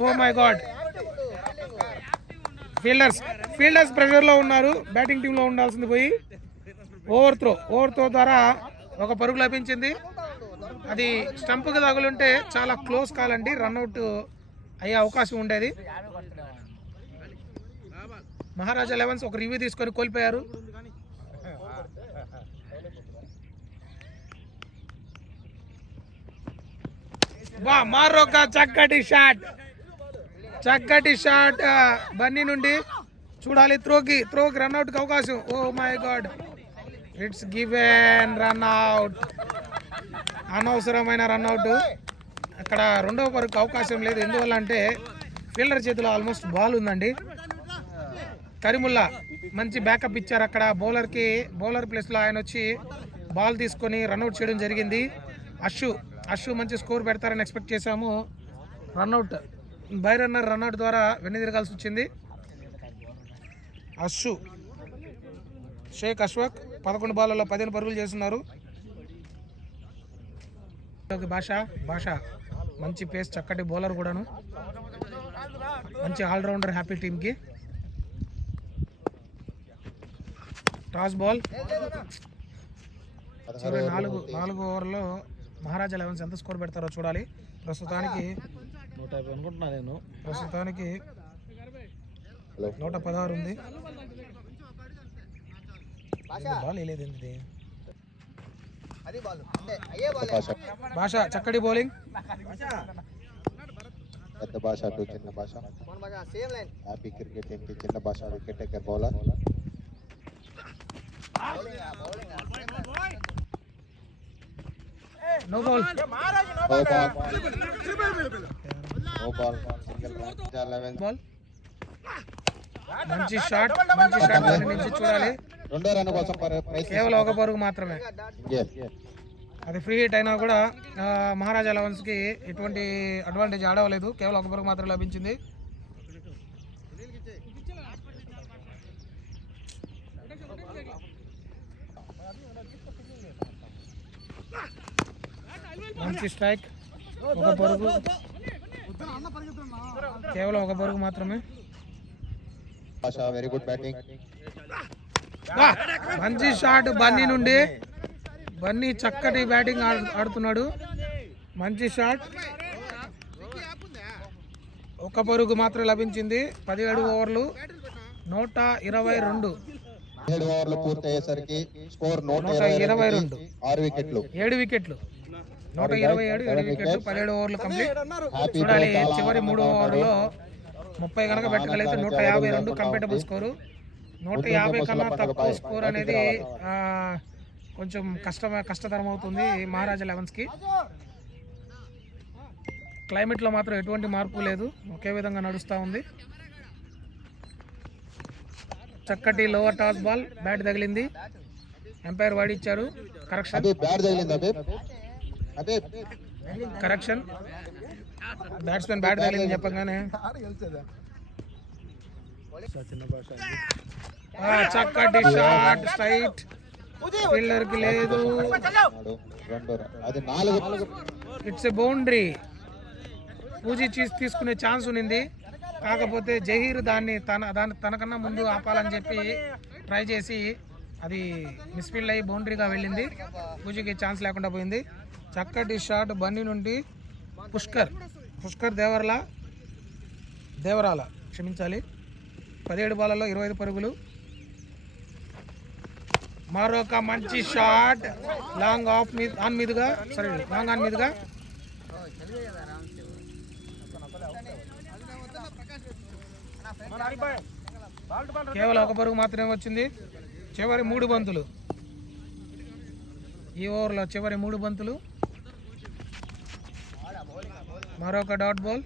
Oh my god. Fielders pressure లో ఉన్నారు. బ్యాటింగ్ టీమ్ లో ఉండాల్సింది పోయి ఓవర్ త్రో ద్వారా 1 పరుగు లభించింది. అది స్టంప్కి తగులుంటే చాలా క్లోజ్ కాలండి, రన్అట్ అయ్యే అవకాశం ఉండేది. మహారాజా 11 ఒక రివ్యూ తీసుకొని కోల్పోయారు. మరొక చక్కటి షాట్ బన్నీ నుండి. చూడాలి త్రోకి రన్అట్ కి అవకాశం. Oh my god, it's given run out. అనవసరమైన రన్అట్. అక్కడ 2వ పరుగుకు అవకాశం లేదు. ఎందువల్ల అంటే ఫీల్డర్ చేతిలో ఆల్మోస్ట్ బాల్ ఉందండి. కరీముల్లా మంచి బ్యాకప్ ఇచ్చారు అక్కడ బౌలర్ ప్లేస్లో ఆయన వచ్చి బాల్ తీసుకొని రన్అట్ చేయడం జరిగింది. అషు మంచి స్కోర్ పెడతారని ఎక్స్పెక్ట్ చేశాము. రన్అట్ బై రన్అట్ ద్వారా వెనుదిరగాల్సి వచ్చింది. షేక్ అష్ఫాక్ 11 బాల్లలో 15 పరుగులు చేస్తున్నారు. భాష మంచి పేస్, చక్కటి బౌలర్ కూడాను, మంచి ఆల్రౌండర్ హ్యాపీ టీమ్కి. Toss ball. 4 ఓవర్లో మహారాజా 11 ఎంత స్కోర్ పెడతారో చూడాలి. ప్రస్తుతానికి 150 అనుకుంటున్నా నేను. 116 ఉంది. బాల్ వేయలేదు. భాష చక్కటి బౌలింగ్. పెద్ద భాష టు చిన్న భాష. హ్యాపీ క్రికెట్ టీమ్ కి చిన్న Basha wicket taker bowler. No ball. Ball. మంచి షాట్ నుంచి చూడాలి. 2వ రన్ కోసం కేవలం 1 పరుగు మాత్రమే. అది ఫ్రీ హిట్ అయినా కూడా మహారాజా 11 కి ఎటువంటి అడ్వాంటేజ్ ఆడవలేదు. కేవలం 1 పరుగు మాత్రమే లభించింది. మంచి స్ట్రైక్. 1 పరుగు, కేవలం 1 పరుగు మాత్రమే. Very good batting. మంచి షాట్ బన్నీ నుండి. బన్నీ చక్కటి బ్యాటింగ్ ఆడుతున్నాడు. మంచి షాట్. 1 పరుగు మాత్రం లభించింది. 17 ఓవర్లు 122. 7 ఓవర్లు పూర్తయ్యేసరికి స్కోర్ 122. 6 వికెట్లు. 7 వికెట్లు. 127 7 వికెట్లు. 17 ఓవర్లు కంప్లీట్. చూడాలి చివరి 3 ఓవర్లో 30 కనుక పెట్టగలిగితే 152 కంఫర్టబుల్ స్కోరు. 150 కన్నా తక్కువ స్కోర్ అనేది కొంచెం కష్టతరం అవుతుంది మహారాజా 11 కి. క్లైమేట్లో మాత్రం ఎటువంటి మార్పు లేదు, ఒకే విధంగా నడుస్తూ ఉంది. చక్కటి లోవర్ టాస్ బాల్. బ్యాట్ తగిలింది. ఎంపైర్ వాడిచ్చారు. కరెక్షన్. బ్యాట్స్మెన్ బ్యాట్ తగిలింది చెప్పగానే. చక్కటి షాట్ స్ట్రైట్. ఫీల్డర్ కి లేదు. It's a boundary. పూజీ తీసుకునే ఛాన్స్ ఉంది. కాకపోతే జహీర్ దాన్ని తనకన్నా ముందు ఆపాలని చెప్పి ట్రై చేసి అది మిస్ఫీల్డ్ అయ్యి బౌండరీగా వెళ్ళింది. పూజకి ఛాన్స్ లేకుండా పోయింది. చక్కటి షాట్ బన్నీ నుండి పుష్కర్ దేవరాల క్షమించాలి. 17 బాళ్ళలో 25 పరుగులు. మరొక మంచి షాట్ లాంగ్ ఆన్ మీదుగా కేవలం 1 పరుగు మాత్రమే వచ్చింది. చివరి 3 బంతులు, ఈ ఓవర్లో చివరి 3 బంతులు. మరొక డాట్ బాల్.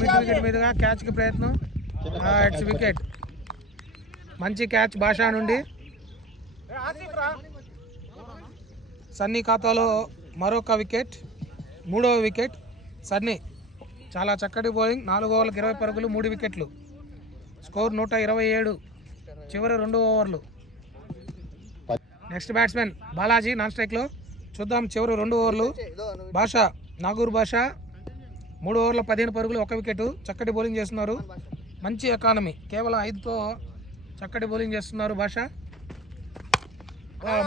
వికెట్ మీదుగా క్యాచ్ కి ప్రయత్నం. It's wicket. మంచి క్యాచ్ భాషా నుండి. సన్నీ ఖాతాలో మరొక వికెట్, 3వ వికెట్. సన్నీ చాలా చక్కటి బౌలింగ్. 4 ఓవర్లకు 20 పరుగులు, 3 వికెట్లు. స్కోర్ 127. చివరి 2 ఓవర్లు. నెక్స్ట్ బ్యాట్స్మెన్ బాలాజీ నాన్ స్ట్రైక్లో. చూద్దాం చివరి 2 ఓవర్లు. నాగూర్ భాషా 3 ఓవర్ల 15 పరుగులు, 1 వికెట్. చక్కటి బౌలింగ్ చేస్తున్నారు. మంచి ఎకానమీ. కేవలం 5తో చక్కటి బౌలింగ్ చేస్తున్నారు భాషా.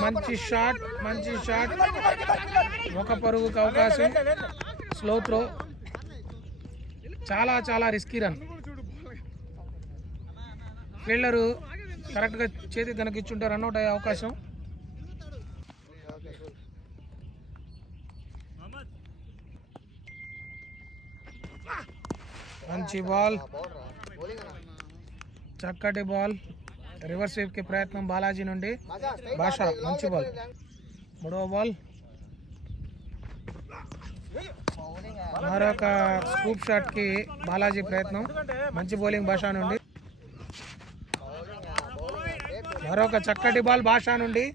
మంచి షాట్ 1 పరుగుకి అవకాశం. Slow throw. చాలా రిస్కీ రన్. ఫీల్డరు కరెక్ట్గా చేతికి కనుక ఇచ్చుంటే రన్అట్ అయ్యే అవకాశం. మంచి బాల్, చక్కటి బాల్. రివర్స్ స్వీప్ కి ప్రయత్నం బాలాజీ నుండి. భాషా మంచి బాల్. 3వ బాల్. మరొక స్కూప్ షాట్ కి బాలాజీ ప్రయత్నం. మంచి బౌలింగ్ భాషా నుండి. మరొక చక్కటి బాల్ భాషా నుండి.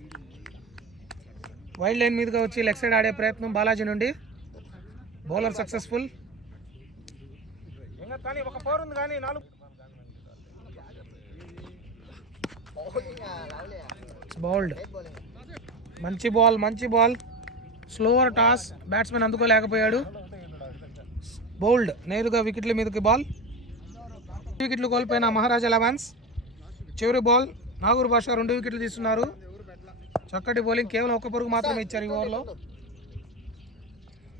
వైల్డ్ లైన్ మీదుగా వచ్చి లెగ్ సైడ్ ఆడే ప్రయత్నం బాలాజీ నుండి. Bowler successful. బౌల్డ్. మంచి బాల్. Slower toss. బ్యాట్స్మెన్ అందుకోలేకపోయాడు. బౌల్డ్. నేరుగా వికెట్ల మీదకి బాల్. వికెట్లు కోల్పోయిన మహారాజా లెవెన్స్. చివరి బాల్. నాగూర్ భాషా 2 వికెట్లు తీస్తున్నారు. చక్కటి బౌలింగ్. కేవలం 1 పరుగు మాత్రమే ఇచ్చారు ఈ ఓవర్లో.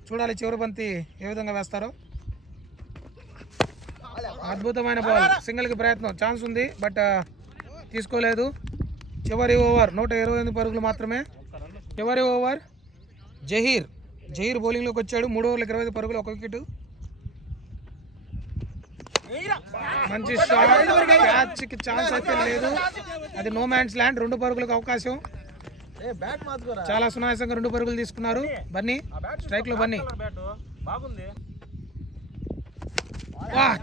చూడాలి చివరి బంతి ఏ విధంగా వేస్తారో. అద్భుతమైన బాల్. సింగిల్కి ప్రయత్నం. ఛాన్స్ ఉంది బట్ తీసుకోలేదు. చివరి ఓవర్ 128 పరుగులు మాత్రమే. చివరి ఓవర్. జహీర్ బౌలింగ్లోకి వచ్చాడు. 3 ఓవర్లకు 25 పరుగులు, 1 వికెట్. మంచి షాట్. క్యాచ్కి ఛాన్స్ అయితే లేదు. అది నో మ్యాన్స్ ల్యాండ్. 2 పరుగులకు అవకాశం. చాలా సునాయాసంగా 2 పరుగులు తీసుకున్నారు. బన్నీ స్ట్రైక్ లో. బన్నీ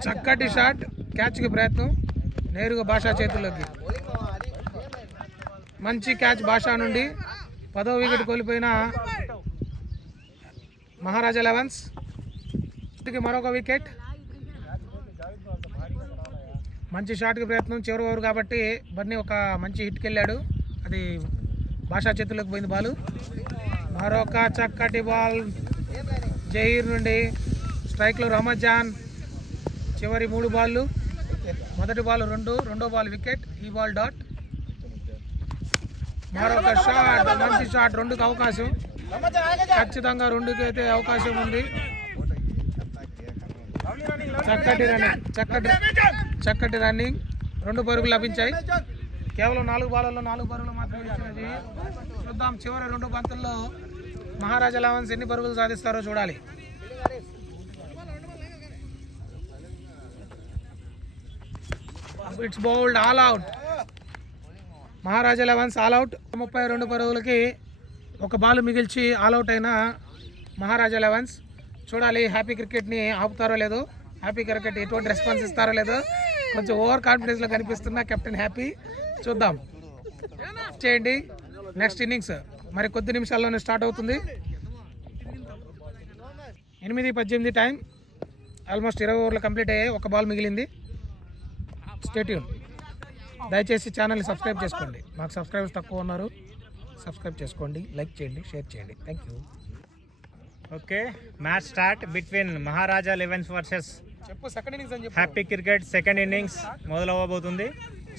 చక్కటి షాట్. క్యాచ్ కి ప్రయత్నం. నేరుగా భాషా చేతుల్లోకి. మంచి క్యాచ్ భాషా నుండి. 10వ వికెట్ కోల్పోయిన మహారాజా లెవెన్స్. మరొక వికెట్. మంచి షాట్కి ప్రయత్నం. చివరి ఓవర్ కాబట్టి బన్నీ ఒక మంచి హిట్కి వెళ్ళాడు. అది భాషా చేతుల్లోకి పోయింది బాల్. మరొక చక్కటి బాల్ జహీర్ నుండి. స్ట్రైక్లో రమజాన్. చివరి 3 బాళ్ళు. మొదటి బాల్ 2, రెండో బాల్ వికెట్. ఈ బాల్ డాట్. మరొక షాట్. మంచి షాట్. 2కి అవకాశం. ఖచ్చితంగా 2కి అయితే అవకాశం ఉంది. చక్కటి రన్నింగ్. 2 పరుగులు లభించాయి. కేవలం 4 బాళ్ళలో 4 పరుగులు మాత్రమే ఇచ్చినది. చూద్దాం చివరి 2 బంతుల్లో మహారాజా లెవెన్స్ ఎన్ని పరుగులు సాధిస్తారో చూడాలి. It's bowled. All out. Maharaja Elevens all out. 32 పరుగులకి 1 బాల్ మిగిల్చి ఆల్ అవుట్ అయిన మహారాజా లెవెన్స్. చూడాలి హ్యాపీ క్రికెట్ని ఆపుతారో లేదో. హ్యాపీ క్రికెట్ ఎటువంటి రెస్పాన్స్ ఇస్తారో లేదో. కొంచెం ఓవర్ కాన్ఫిడెన్స్లో కనిపిస్తున్న కెప్టెన్ హ్యాపీ. చూద్దాం చేయండి. నెక్స్ట్ ఇన్నింగ్స్ మరి కొద్ది నిమిషాల్లోనే స్టార్ట్ అవుతుంది. 8:18 టైం. ఆల్మోస్ట్ 20 ఓవర్లు కంప్లీట్ అయ్యాయి. 1 బాల్ మిగిలింది. Stay tune. దయచేసి ఛానల్ని సబ్స్క్రైబ్ చేసుకోండి. మాకు సబ్స్క్రైబర్స్ తక్కువ ఉన్నారు. సబ్స్క్రైబ్ చేసుకోండి, లైక్ చేయండి, షేర్ చేయండి. Thank you. Okay, match start between Maharaja 11 versus చెప్పు సెకండ్ ఇన్నింగ్స్ అని చెప్పు. Happy Cricket. సెకండ్ ఇన్నింగ్స్ మొదలవ్వబోతుంది.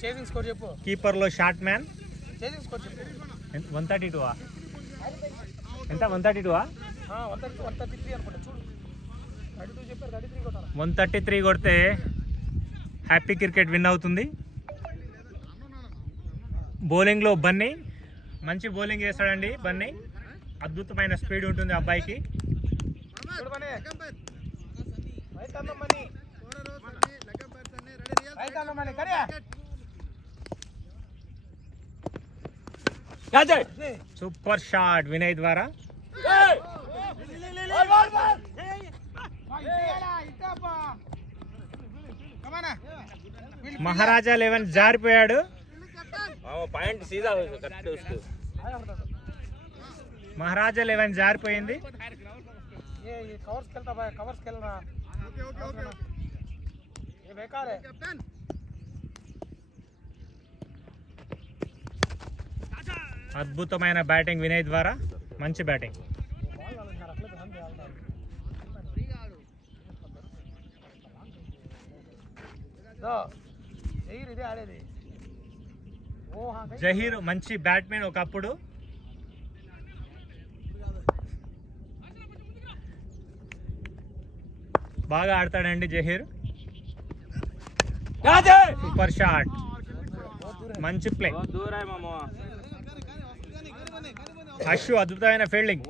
చేసింగ్ స్కోర్ చెప్పు. కీపర్లో షార్ట్ మ్యాన్. చేసింగ్ స్కోర్ చెప్పు. 132 ఎంత? 132 133 అనుకుంటా. చూడు 32 చెప్పారు, 33 కొట్టాలి. 133 కొడితే హ్యాపీ క్రికెట్ విన్ అవుతుంది. బౌలింగ్లో బన్నీ మంచి బౌలింగ్ చేస్తాడండి. బన్నీ అద్భుతమైన స్పీడ్ ఉంటుంది అబ్బాయికి. చూడు మనీ. రైట్ అన్న మనీ. రైట్ అన్న money. Kariya. Super shot Vinay ద్వారా. మహారాజా 11 జారిపోయాడు. మహారాజా 11 జారిపోయింది. కవర్స్కి వెళ్తా బాయ్, కవర్స్కి వెళ్ళరా. ఏ బేకారే. అద్భుతమైన బ్యాటింగ్ వినయ్ ద్వారా. మంచి బ్యాటింగ్. ఇదే ఆడేది. జహీర్ మంచి బ్యాట్మెన్ ఒకప్పుడు. బాగా ఆడతాడండి జహీర్. సూపర్ షాట్, మంచి ప్లే. అశ్వ అద్భుతమైన ఫీల్డింగ్.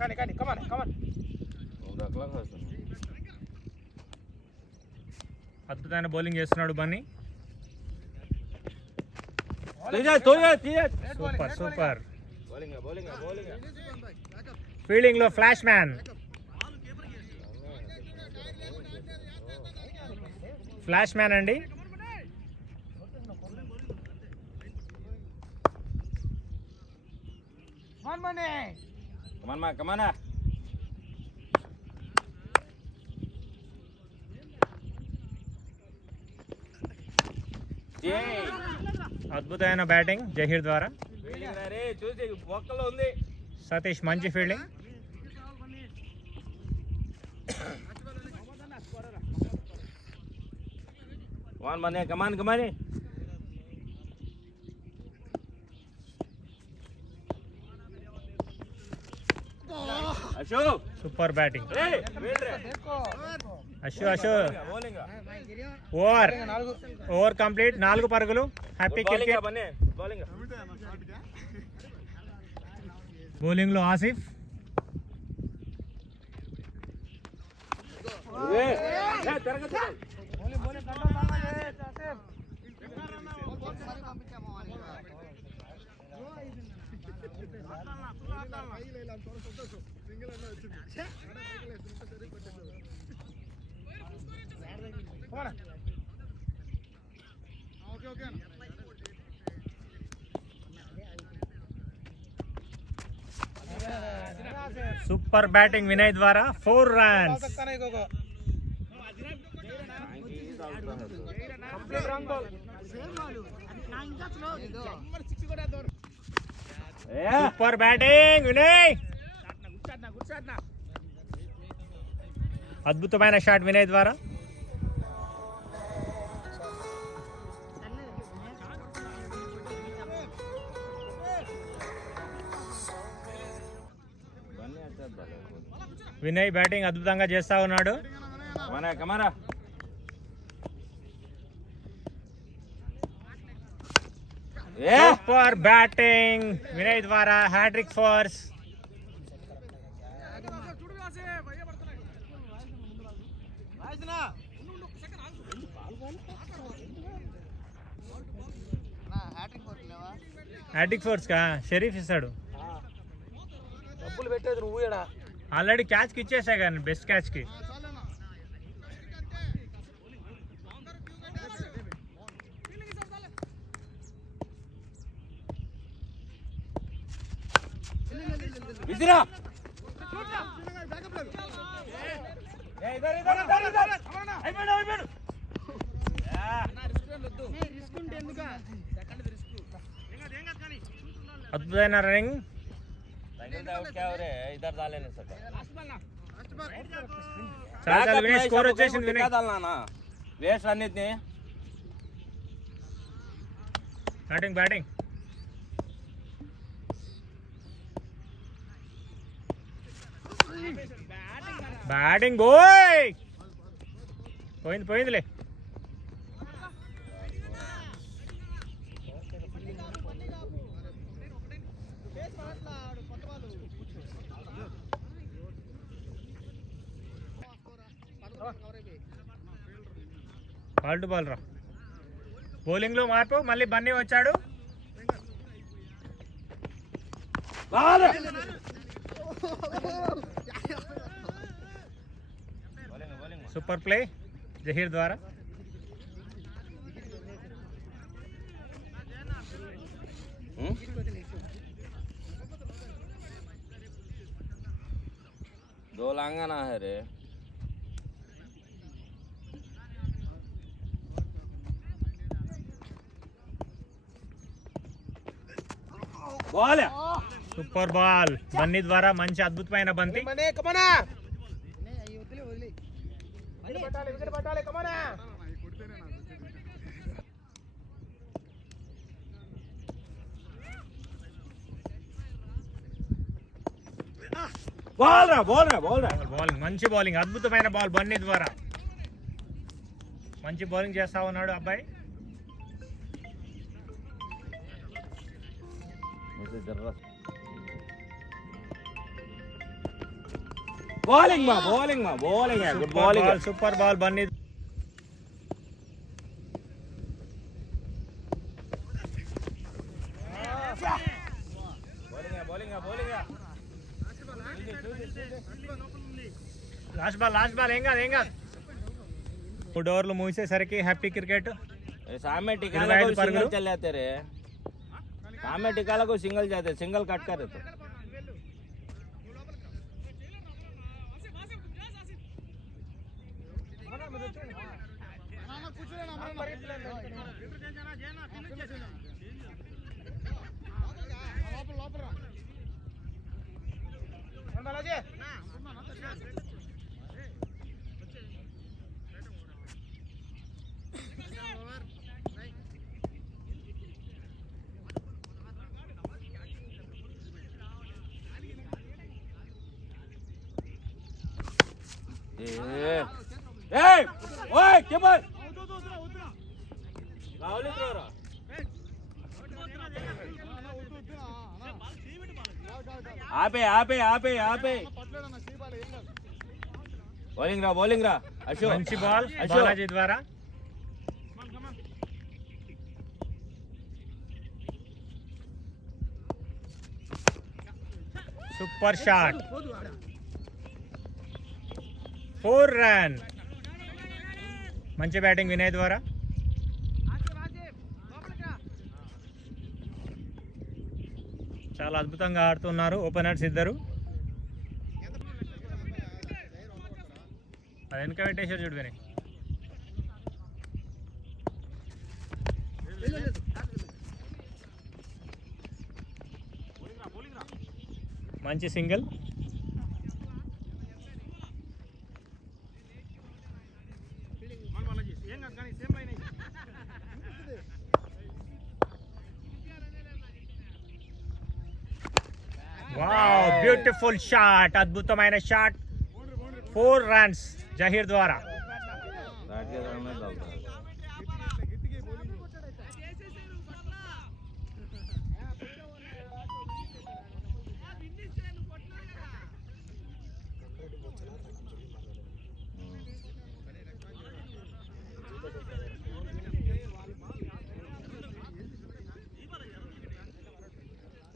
కానీ కమాన్ కమాన్. అద్భుతమైన బౌలింగ్ చేస్తున్నాడు బన్నీ. Super super. ఫీల్డింగ్ లో ఫ్లాష్ మ్యాన్. ఫ్లాష్ మ్యాన్ అండి. అద్భుతమైన బ్యాటింగ్ జహీర్ ద్వారా. సతీష్ మంచి fielding. Super batting. Ashu over complete. 4 పరుగులు. Happy cricket. బౌలింగ్ లో ఆసిఫ్. సూపర్ బ్యాటింగ్ వినయ్ ద్వారా. 4 runs. Super batting Vinay. అద్భుతమైన షాట్ వినయ్ ద్వారా. వినయ్ బ్యాటింగ్ అద్భుతంగా చేస్తా ఉన్నాడు. సూపర్ బ్యాటింగ్ వినయ్ ద్వారా. Hat trick force. హ్యాట్రిక్ ఫోర్స్ కా షరీఫ్ ఇస్తాడు. డబ్బులు పెట్టేది నువ్వు. ఆల్రెడీ క్యాచ్ కి ఇచ్చేసా కానీ బెస్ట్ క్యాచ్ కి. అద్భుతమైన రన్నింగ్. చాలా వినయ్ స్కోర్ వచ్చేసింది. వినయ్ బ్యాటింగ్ బోయ్. పోయిందిలే. బాల్ టు బాల్ రా. బౌలింగ్ లో మార్పు. మళ్ళీ బన్నీ వచ్చాడు. సూపర్ ప్లే జహీర్ ద్వారా. दो लांगाना है रे. సూపర్ బాల్ బన్నీ ద్వారా. మంచి అద్భుతమైన బంతి. బౌలింగ్ మంచి బౌలింగ్. అద్భుతమైన బాల్ బన్నీ ద్వారా. మంచి బౌలింగ్ చేస్తా ఉన్నాడు అబ్బాయి. Super ball Bunny. Last ball ఏం కాదు. 3 ఓవర్లు ముగిసేసరికి హ్యాపీ క్రికెట్. सामने टिकाला को सिंगल चल जाते रे. सामने टिकाला को सिंगल जाते. सिंगल कट कर तो ఆపే. బౌలింగ్ రా అశోక్. మంచి బాల్ బాలాజీ ద్వారా. Super shot. 4 రన్. మంచి బ్యాటింగ్ వినయ్ ద్వారా. చాలా అద్భుతంగా ఆడుతున్నారు ఓపెనర్స్ ఇద్దరు. అది వెనక పెట్టేసారు చూడు వినయ్. మంచి సింగిల్. Wow, beautiful shot. అద్భుతమైన షాట్. 4 రన్స్ జహీర్ ద్వారా.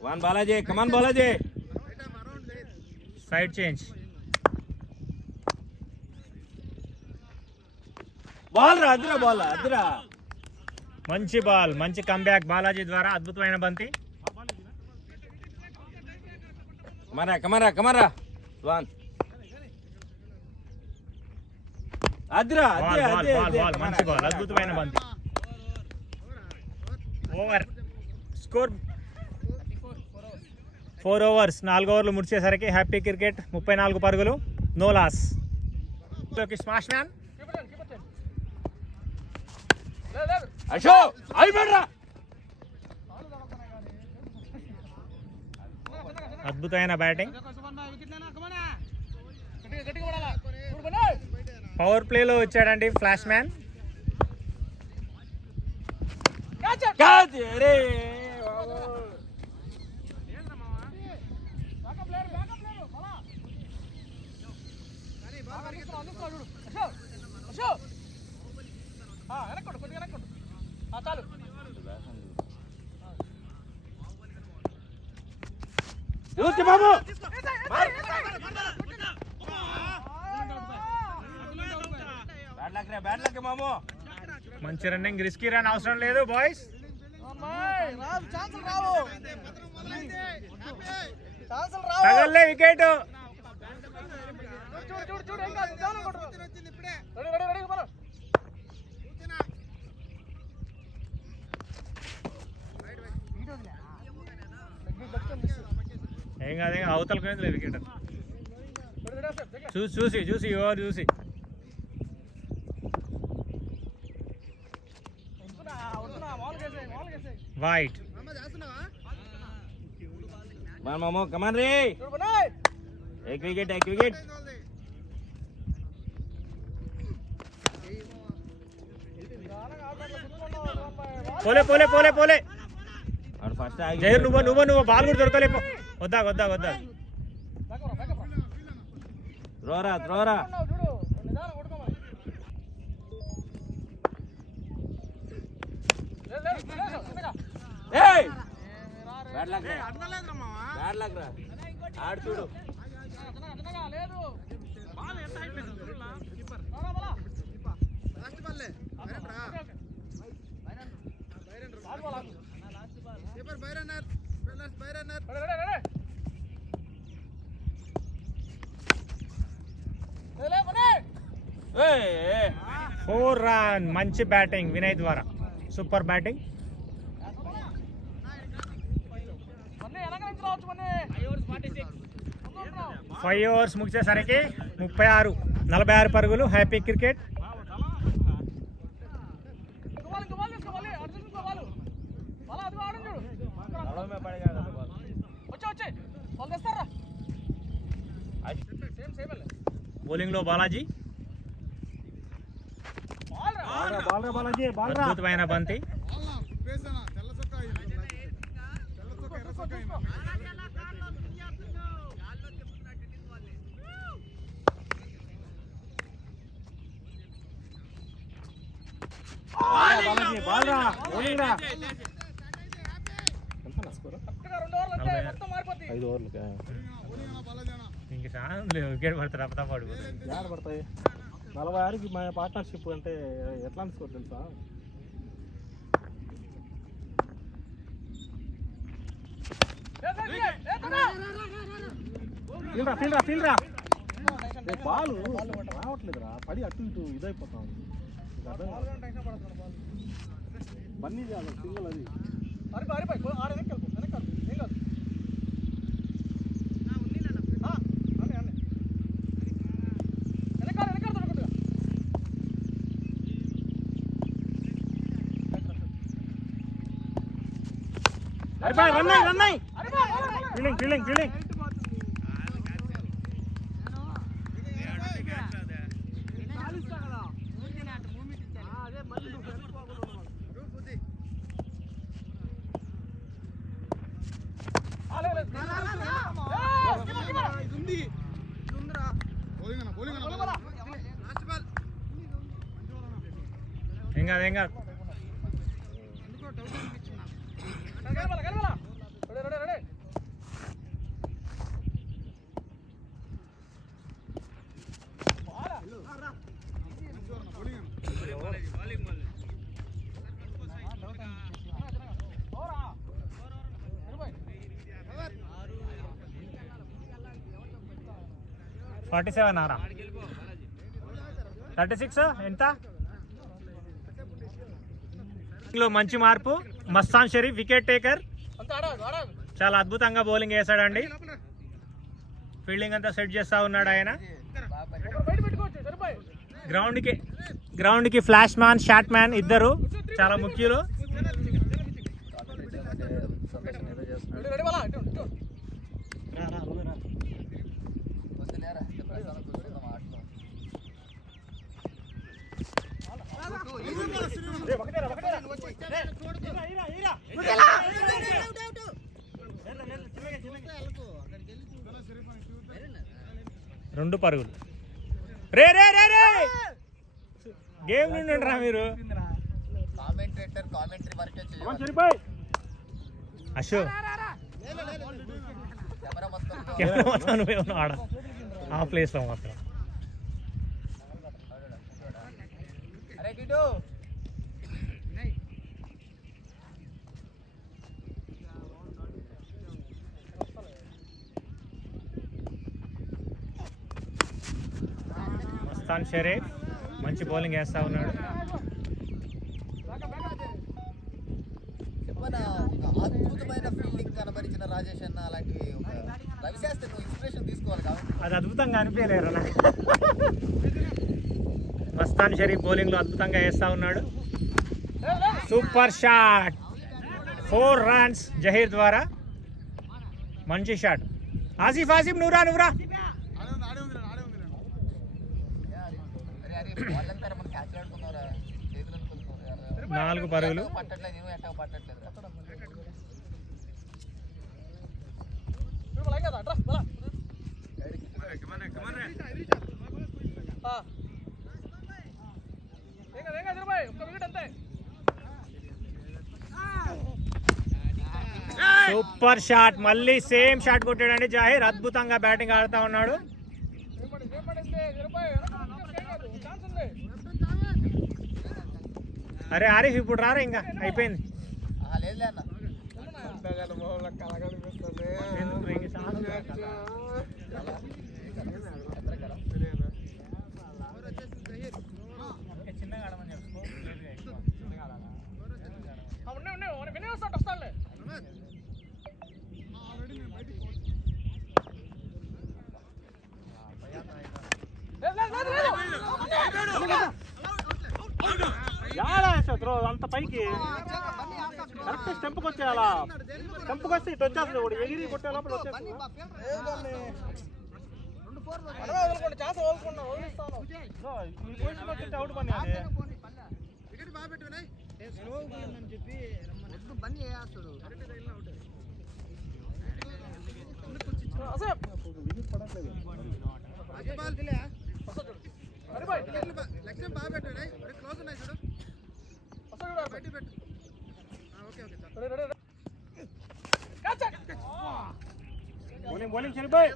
One Balaji, come on Balaji. Side change. Ball ra, adra ball, adra. మంచి బాల్, మంచి కంబ్యాక్ బాలాజీ ద్వారా. అద్భుతమైన బంతి. Kamara. One. అదిరా బాల్ బాల్ బాల్ బాల్ మంచి బాల్, అద్భుతమైన బంతి. ఓవర్ స్కోర్ 4 overs, 4 ఓవర్లు ముడిచేసరికి హ్యాపీ క్రికెట్ 34 పరుగులు, నో లాస్. స్మాష్ మ్యాన్ అశో అయిపోయిరా. అద్భుతమైన బ్యాటింగ్. పవర్ ప్లేలో వచ్చాడండి ఫ్లాష్ మ్యాన్. అరే చూసి బాబు బ్యాడ్ లక్ మాము. మంచి రన్నింగ్, రిస్కీ రన్ అవసరం లేదు బాయ్స్. తగల్లే వికెట్. ఏం కాదు, అవతలకు పోయింది వికెట్. చూసి ఓవర్ చూసి. వైట్. మాము కమాన్ రే. एक विकेट పోలే और फर्स्ट आ జైర్ నువ్వు బాల్ కూడా దొరకలేపు. వద్దా త్రోరా ఏయ్ బ్యాడ్ లక్ రా ఆడు చూడు. Four run. మంచి బ్యాటింగ్ వినయ్ ద్వారా, సూపర్ బ్యాటింగ్. 5 overs ముగిసేసరికి 46 పరుగులు. Happy cricket. బౌలింగ్ లో బాలాజీ. అద్భుతమైన బంతి. ఇంక చాలా వికెట్ పడతారు, అప్పుడా పడతాయి 46కి మా పార్ట్నర్షిప్ అంటే ఎట్లాంటి స్కోర్ తెలుసా? ఫీల్డ్రా బాల్ రావట్లేదురా, పడి అటు ఇటు ఇదైపోతాం. బన్నీ చేయాలి సింగల్ అది. ఫీల్డింగ్ ఏం కాదు. 36 ఎంత లో మంచి మార్పు. మస్తాన్ షరీఫ్ వికెట్ టేకర్, చాలా అద్భుతంగా బౌలింగ్ వేసాడండి. ఫీల్డింగ్ అంతా సెట్ చేస్తా ఉన్నాడు ఆయన. గ్రౌండ్కి ఫ్లాష్ మ్యాన్, షాట్ మ్యాన్ ఇద్దరు చాలా ముఖ్యులు. రెండు పరుగులు. రే రే రే రే గేమ్ నుండి రా మీరు. అశోక్ కెమెరా మొత్తం నువ్వే ఉన్నావు ఆడ ఆ ప్లేస్లో మాత్రం. మస్తాన్ షరీఫ్ మంచి బౌలింగ్ వేస్తా ఉన్నాడు. అద్భుతమైన ఫీల్డింగ్ కనబరిచిన రాజేష్ అన్న అలాంటివి రవిశాస్త్రి ఇన్స్పిరేషన్ తీసుకోవాలి కాబట్టి అది అద్భుతంగా అనిపించలేరు నాకు. మస్తాన్ షరీఫ్ బౌలింగ్లో అద్భుతంగా వేస్తా ఉన్నాడు. సూపర్ షాట్, 4 runs జహీర్ ద్వారా. మంచి షాట్. ఆసిఫ్ నువ్వురా 4 పరుగులు. సూపర్ షాట్, మళ్ళీ సేమ్ షాట్ కొట్టాడండి జహీర్. అద్భుతంగా బ్యాటింగ్ ఆడుతా ఉన్నాడు. అరే ఆరిఫ్ ఇప్పుడు రారా, ఇంకా అయిపోయింది. అంత పైకి కరెక్ట్ స్టెంప్కి వచ్చేయాలా. స్టెంప్కి వస్తే ఇటు వచ్చేస్తుంది, కూడా ఎగిరి కొట్టే లోపల వచ్చేస్తుంది. అవుట్ పని అది. బౌలింగ్ సరిపోయి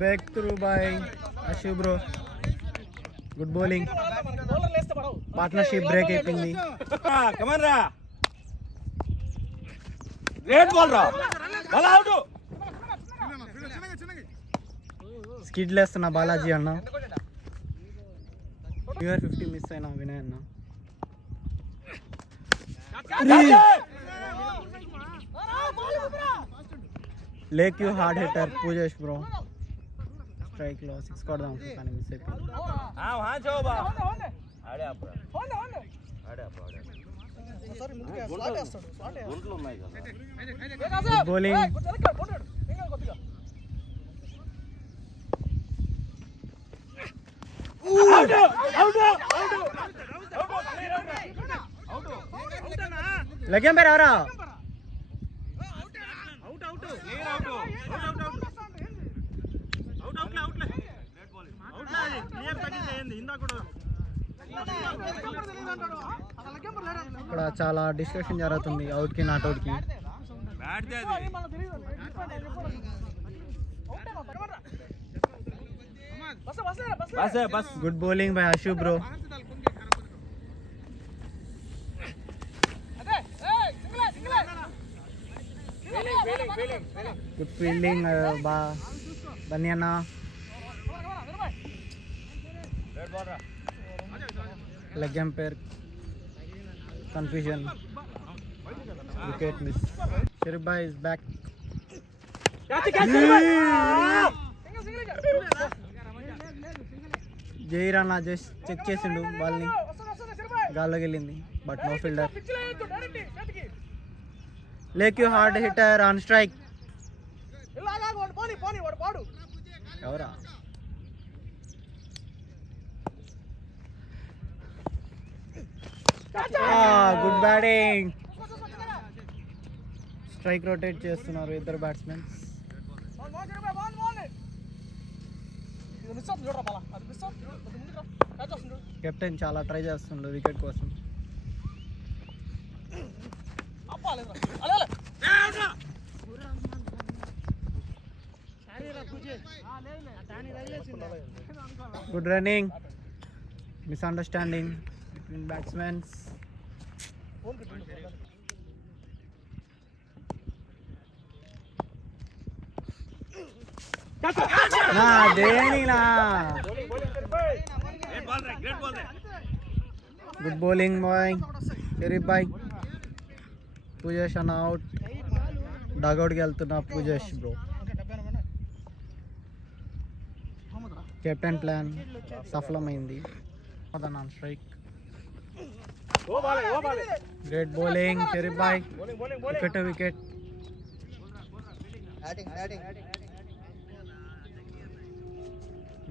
break through by Ashu bro. Good bowling, partnership break అయిపోయింది. స్కిడ్ లేస్తున్నా బాలాజీ అన్న. 50 మిస్ అయినా వినయ్ అన్న. లేక్ you hard hitter Pujesh bro. Strike లో 6 కొడదాం కానీ మిస్ అయిపోయింది. ఆడే అప్పుడు ఆడే అప్పుడు గుంట్లు ఉన్నాయి కదా. బౌలింగ్ లెగ్ ఎంపైర్ ఎవరా? ఇక్కడ చాలా డిస్కషన్ జరుగుతుంది, అవుట్కి నాట్ అవుట్కి. బస్ good bowling by Ashu bro. Good fielding బా బన్నీ అన్న. Leg umpire confusion, wicket miss. Sharif భాయ్ ఇస్ బ్యాక్. జైర్ అన్న జస్ట్ చెక్ చేసిండు బాల్ని, గాల్లోకి వెళ్ళింది బట్ నో ఫీల్డర్. లేక్ you hard hitter on strike. ఎవరా? Good batting. స్ట్రైక్ రొటేట్ చేస్తున్నారు ఇద్దరు బ్యాట్స్మెన్. కెప్టెన్ చాలా ట్రై చేస్తుండు వికెట్ కోసం. Good running, misunderstanding between batsmens. నా దేనినా. గుడ్ బౌలింగ్ బాయ్ షరీఫ్ బాయ్. పూజేష్ అన్న అవుట్. డగౌట్కి వెళ్తున్నా పూజేష్ బ్రో. కెప్టెన్ ప్లాన్ సఫలమైంది. Non strike. Great bowling Sharif బాయ్. Wicket wicket.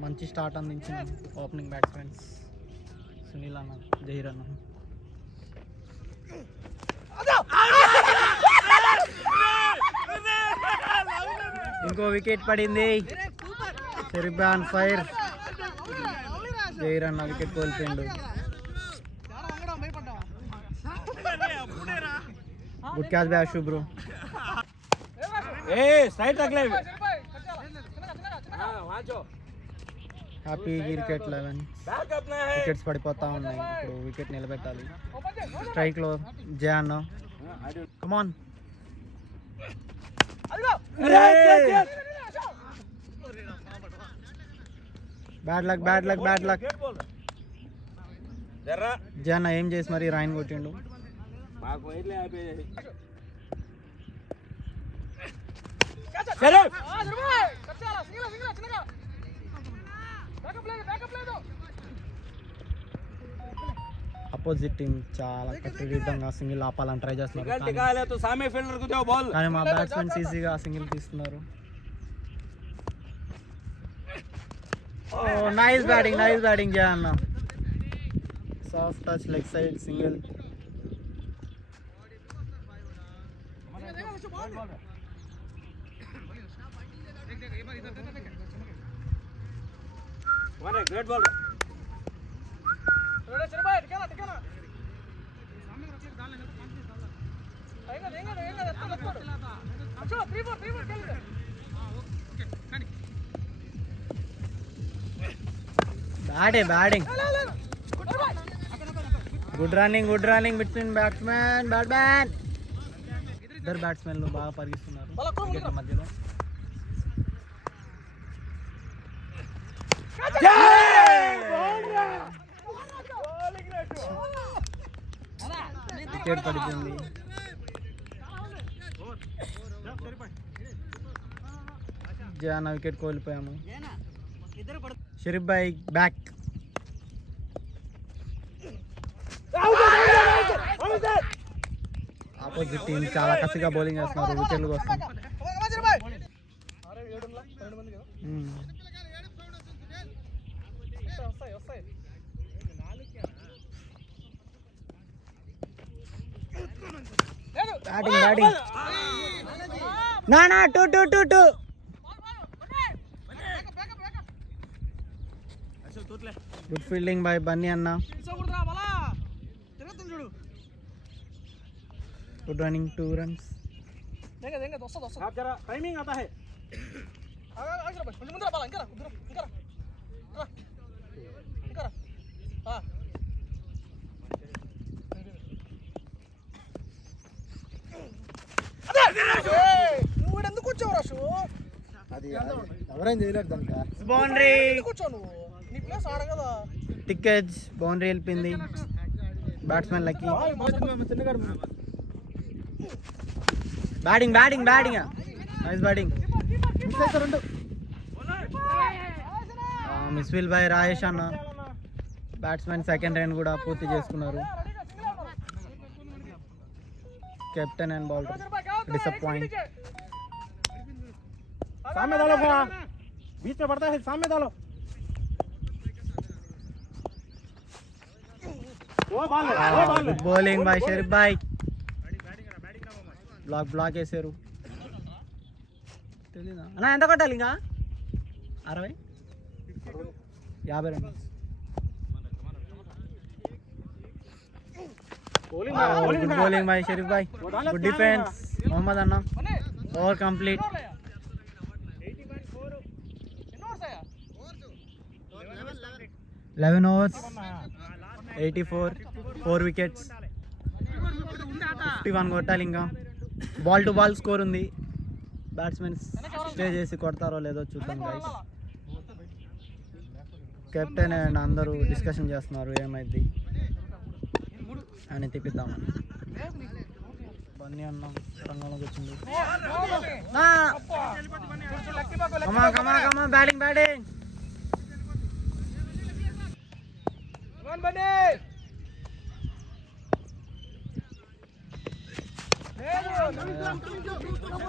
మంచి స్టార్ట్ అందించిన ఓపెనింగ్ బ్యాట్స్మెన్స్ సునీల్ అన్న, జహీర్ అన్న. ఇంకో వికెట్ పడింది. Sharif on fire. జహీర్ అన్న వికెట్ కోల్పోయిండు. Good catch by Ashu bro. Straight తగలే. Happy wicket 11. వికెట్స్ పడిపోతా ఉన్నాయి, ఇప్పుడు వికెట్ నిలబెట్టాలి. స్ట్రైక్లో జే అన్న. Come on. Bad luck bad luck bad luck. Jay అన్న ఏం చేసి మరి రాయిన్ కొట్టిండు. అపోజిట్ టీం చాలా కట్టుదిట్టంగా సింగిల్ ఆపాలని ట్రై చేస్తున్నారు, కానీ మా బ్యాట్స్మెన్స్ ఈజీగా సింగిల్ తీస్తున్నారు. నైస్ బ్యాటింగ్ జే అన్న. Soft touch leg side single. Great ball. Batting. Good running between batsmen. ఇద్దరు బ్యాట్స్మెన్లు బాగా పరిగిస్తున్నారు వికెట్ల మధ్యలో. వికెట్ పడిపోయింది. జానా వికెట్ కోల్పోయాము. షరీఫ్ భాయ్ బ్యాక్. ఆపోజిట్ టీం చాలా కసిగా బౌలింగ్ చేస్తున్నారు వికెట్లు కోసం. బ్యాటింగ్ బ్యాటింగ్ నా 2 గుడ్ ఫీల్డింగ్ బై బన్నీ అన్న. Good running 2 runs. आप जरा टाइमिंग आता है. అది ఎవరైనా చేయలేరు దానికి. బౌండరీ టికెట్స్ బౌండరీ వెళ్ళింది. బ్యాట్స్మెన్ లకి. Batting batting batting nice batting. Misfield by Rayesh అన్న. బ్యాట్స్మెన్ సెకండ్ రన్ కూడా పూర్తి చేసుకున్నారు. Captain and bowler disappoint. सामने डालो फोड़ा, बीच में पड़ता है, सामने डालो. वो ball good bowling by Sharif బాయ్. బ్లాక్ వేసారు. తెలీదా అన్న ఎంత కొట్టాలి ఇంకా? 60 50 runs. Good bowling by Sharif బాయ్. గుడ్ డిఫెన్స్ మొహమ్మద్ అన్న. Over complete. 11 overs 84 4 wickets 51 కొట్టాలి ఇంకా. బాల్ టు బాల్ స్కోర్ ఉంది. బ్యాట్స్మెన్ స్టే చేసి కొడతారో లేదో చూద్దాం గైస్. కెప్టెన్ అండ్ అందరూ డిస్కషన్ చేస్తున్నారు ఏమైంది అని తిప్పిద్దామని. బన్నీ అన్న రంగంలోకి వచ్చింది. బ్యాటింగ్ బ్యాటింగ్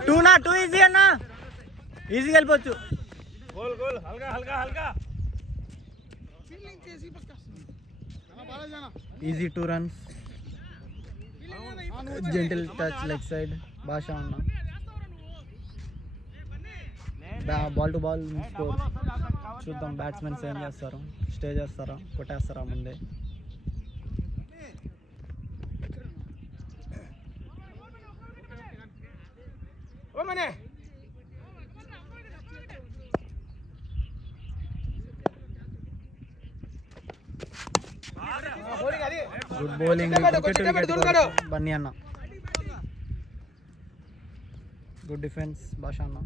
2 ఈజీ అన్న. ఈజీగా వెళ్ళిపోవచ్చు. Easy 2 runs. Gentle touch leg side భాష అన్న. బాల్ టు బాల్ స్కోర్ చూద్దాం. బ్యాట్స్మెన్స్ ఏం చేస్తారు? స్టే చేస్తారా కొట్టేస్తారా ముందే? గుడ్ బౌలింగ్ బన్నీ అన్న. గుడ్ డిఫెన్స్ భాష అన్న.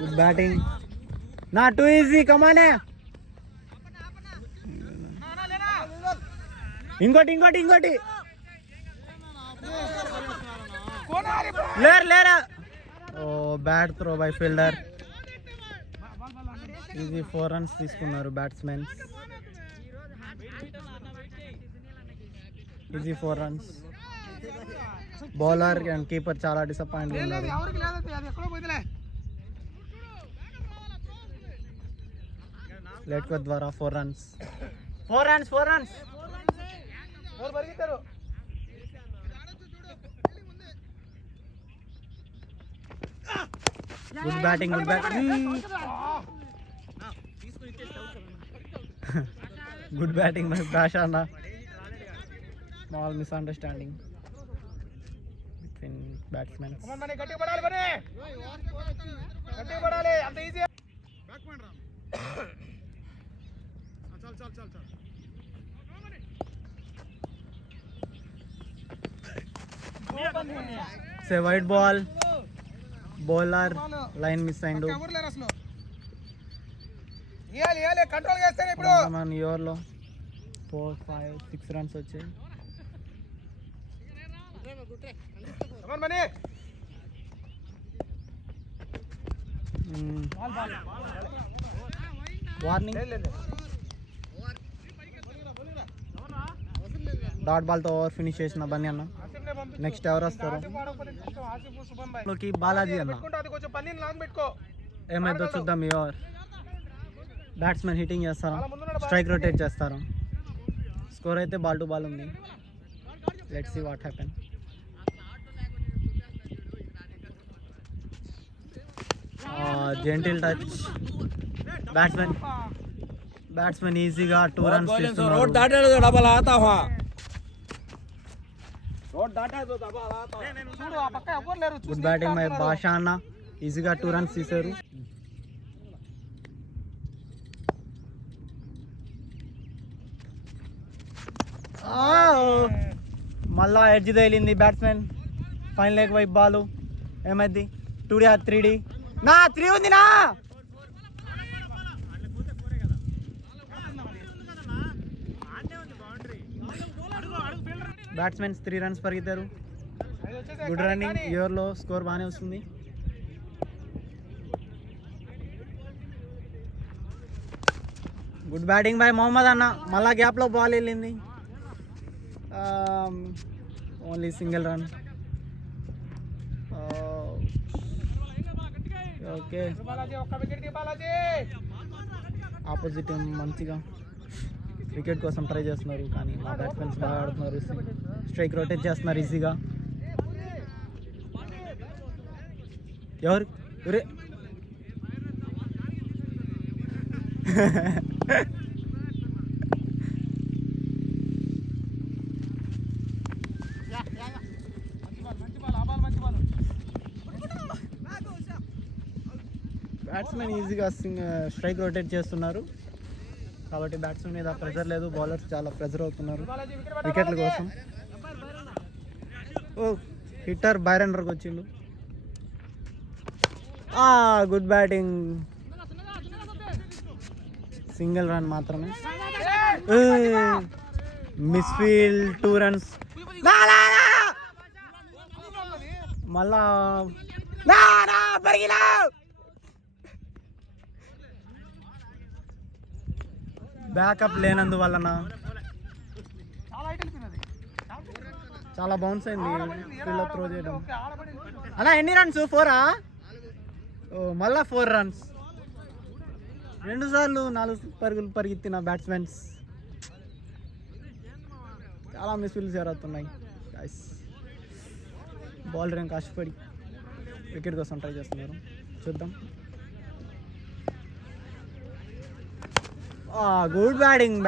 గుడ్ బ్యాటింగ్ నా 2 ఈజీ కమానే. ఇంకోటి లేరా. ఓ bad throw by fielder. Easy 4 runs తీసుకున్నారు batsmen. Easy 4 runs. Bowler and keeper చాలా డిసప్పాయింట్ ఉన్నారు. లెట్ ద్వారా 4 runs. Good batting good batting my Basha అన్న. Small misunderstanding between batsmen. సే wide ball. Bowler line miss అయిండు. మన ఓవర్లో 4, 5, 6 runs వచ్చాయి. వార్నింగ్. డాట్ బాల్తో ఓవర్ ఫినిష్ చేసిన బన్నీ అన్న. నెక్స్ట్ ఎవరు వస్తారు? లోకి బాలాజీ అన్న. ఏమైందో చూద్దాం. ఈ ఓవర్ బ్యాట్స్మెన్ హిట్టింగ్ చేస్తారు, స్ట్రైక్ రొటేట్ చేస్తారు. స్కోర్ అయితే బాల్ టు బాల్ ఉంది. Let's see what happen. Gentle touch. Batsmen ఈజీగా 2 రన్స్ रोड दाटे तो डबल आता हुआ रोड दाटा तो डबल आता గుడ్ బ్యాటింగ్ మై బాషా అన్న. ఈజీగా 2 రన్స్ తీశారు. మళ్ళా ఎడ్జ్ తేలింది బ్యాట్స్మెన్. ఫైన్ లెగ్ వైపు బాల్. ఏమైంది? 2D or 3D? నా 3 ఉంది నా. బ్యాట్స్మెన్ 3 రన్స్ పరిగెత్తారు. Good running. ఇయర్లో స్కోర్ బాగానే వస్తుంది. గుడ్ బ్యాటింగ్ బై మొహమ్మద్ అన్న. మళ్ళా గ్యాప్లో బాల్ వెళ్ళింది. Only single run. Okay, opposite team మంచిగా వికెట్ కోసం ట్రై చేస్తున్నారు, కానీ మా బ్యాట్స్మెన్స్ బాగా ఆడుతున్నారు. స్ట్రైక్ రొటేట్ చేస్తున్నారు ఈజీగా. ఎవరు బ్యాట్స్మెన్ ఈజీగా స్ట్రైక్ రొటేట్ చేస్తున్నారు, కాబట్టి బ్యాట్స్మెన్ మీద ప్రెజర్ లేదు. బౌలర్స్ చాలా ప్రెజర్ అవుతున్నారు వికెట్ల కోసం. ఓ, హిట్టర్ బైరన్కి వచ్చిండు. Good batting. సింగిల్ రన్ మాత్రమే. మిస్ఫీల్డ్. 2 రన్స్. మళ్ళా బ్యాకప్ లేనందువలన చాలా బౌన్స్ అయింది ఫీల్డ్లో త్రో చేయడం. అలా ఎన్ని రన్స్? 4ఆ? మళ్ళా 4 రన్స్. 2 సార్లు 4 పరుగులు పరిగెత్తిన బ్యాట్స్మెన్స్ చాలా మిస్ఫీల్డ్స్ జరుగుతున్నాయి. బౌలర్ ఏం కష్టపడి వికెట్ కోసం ట్రై చేస్తున్నారు. చూద్దాం. Good batting.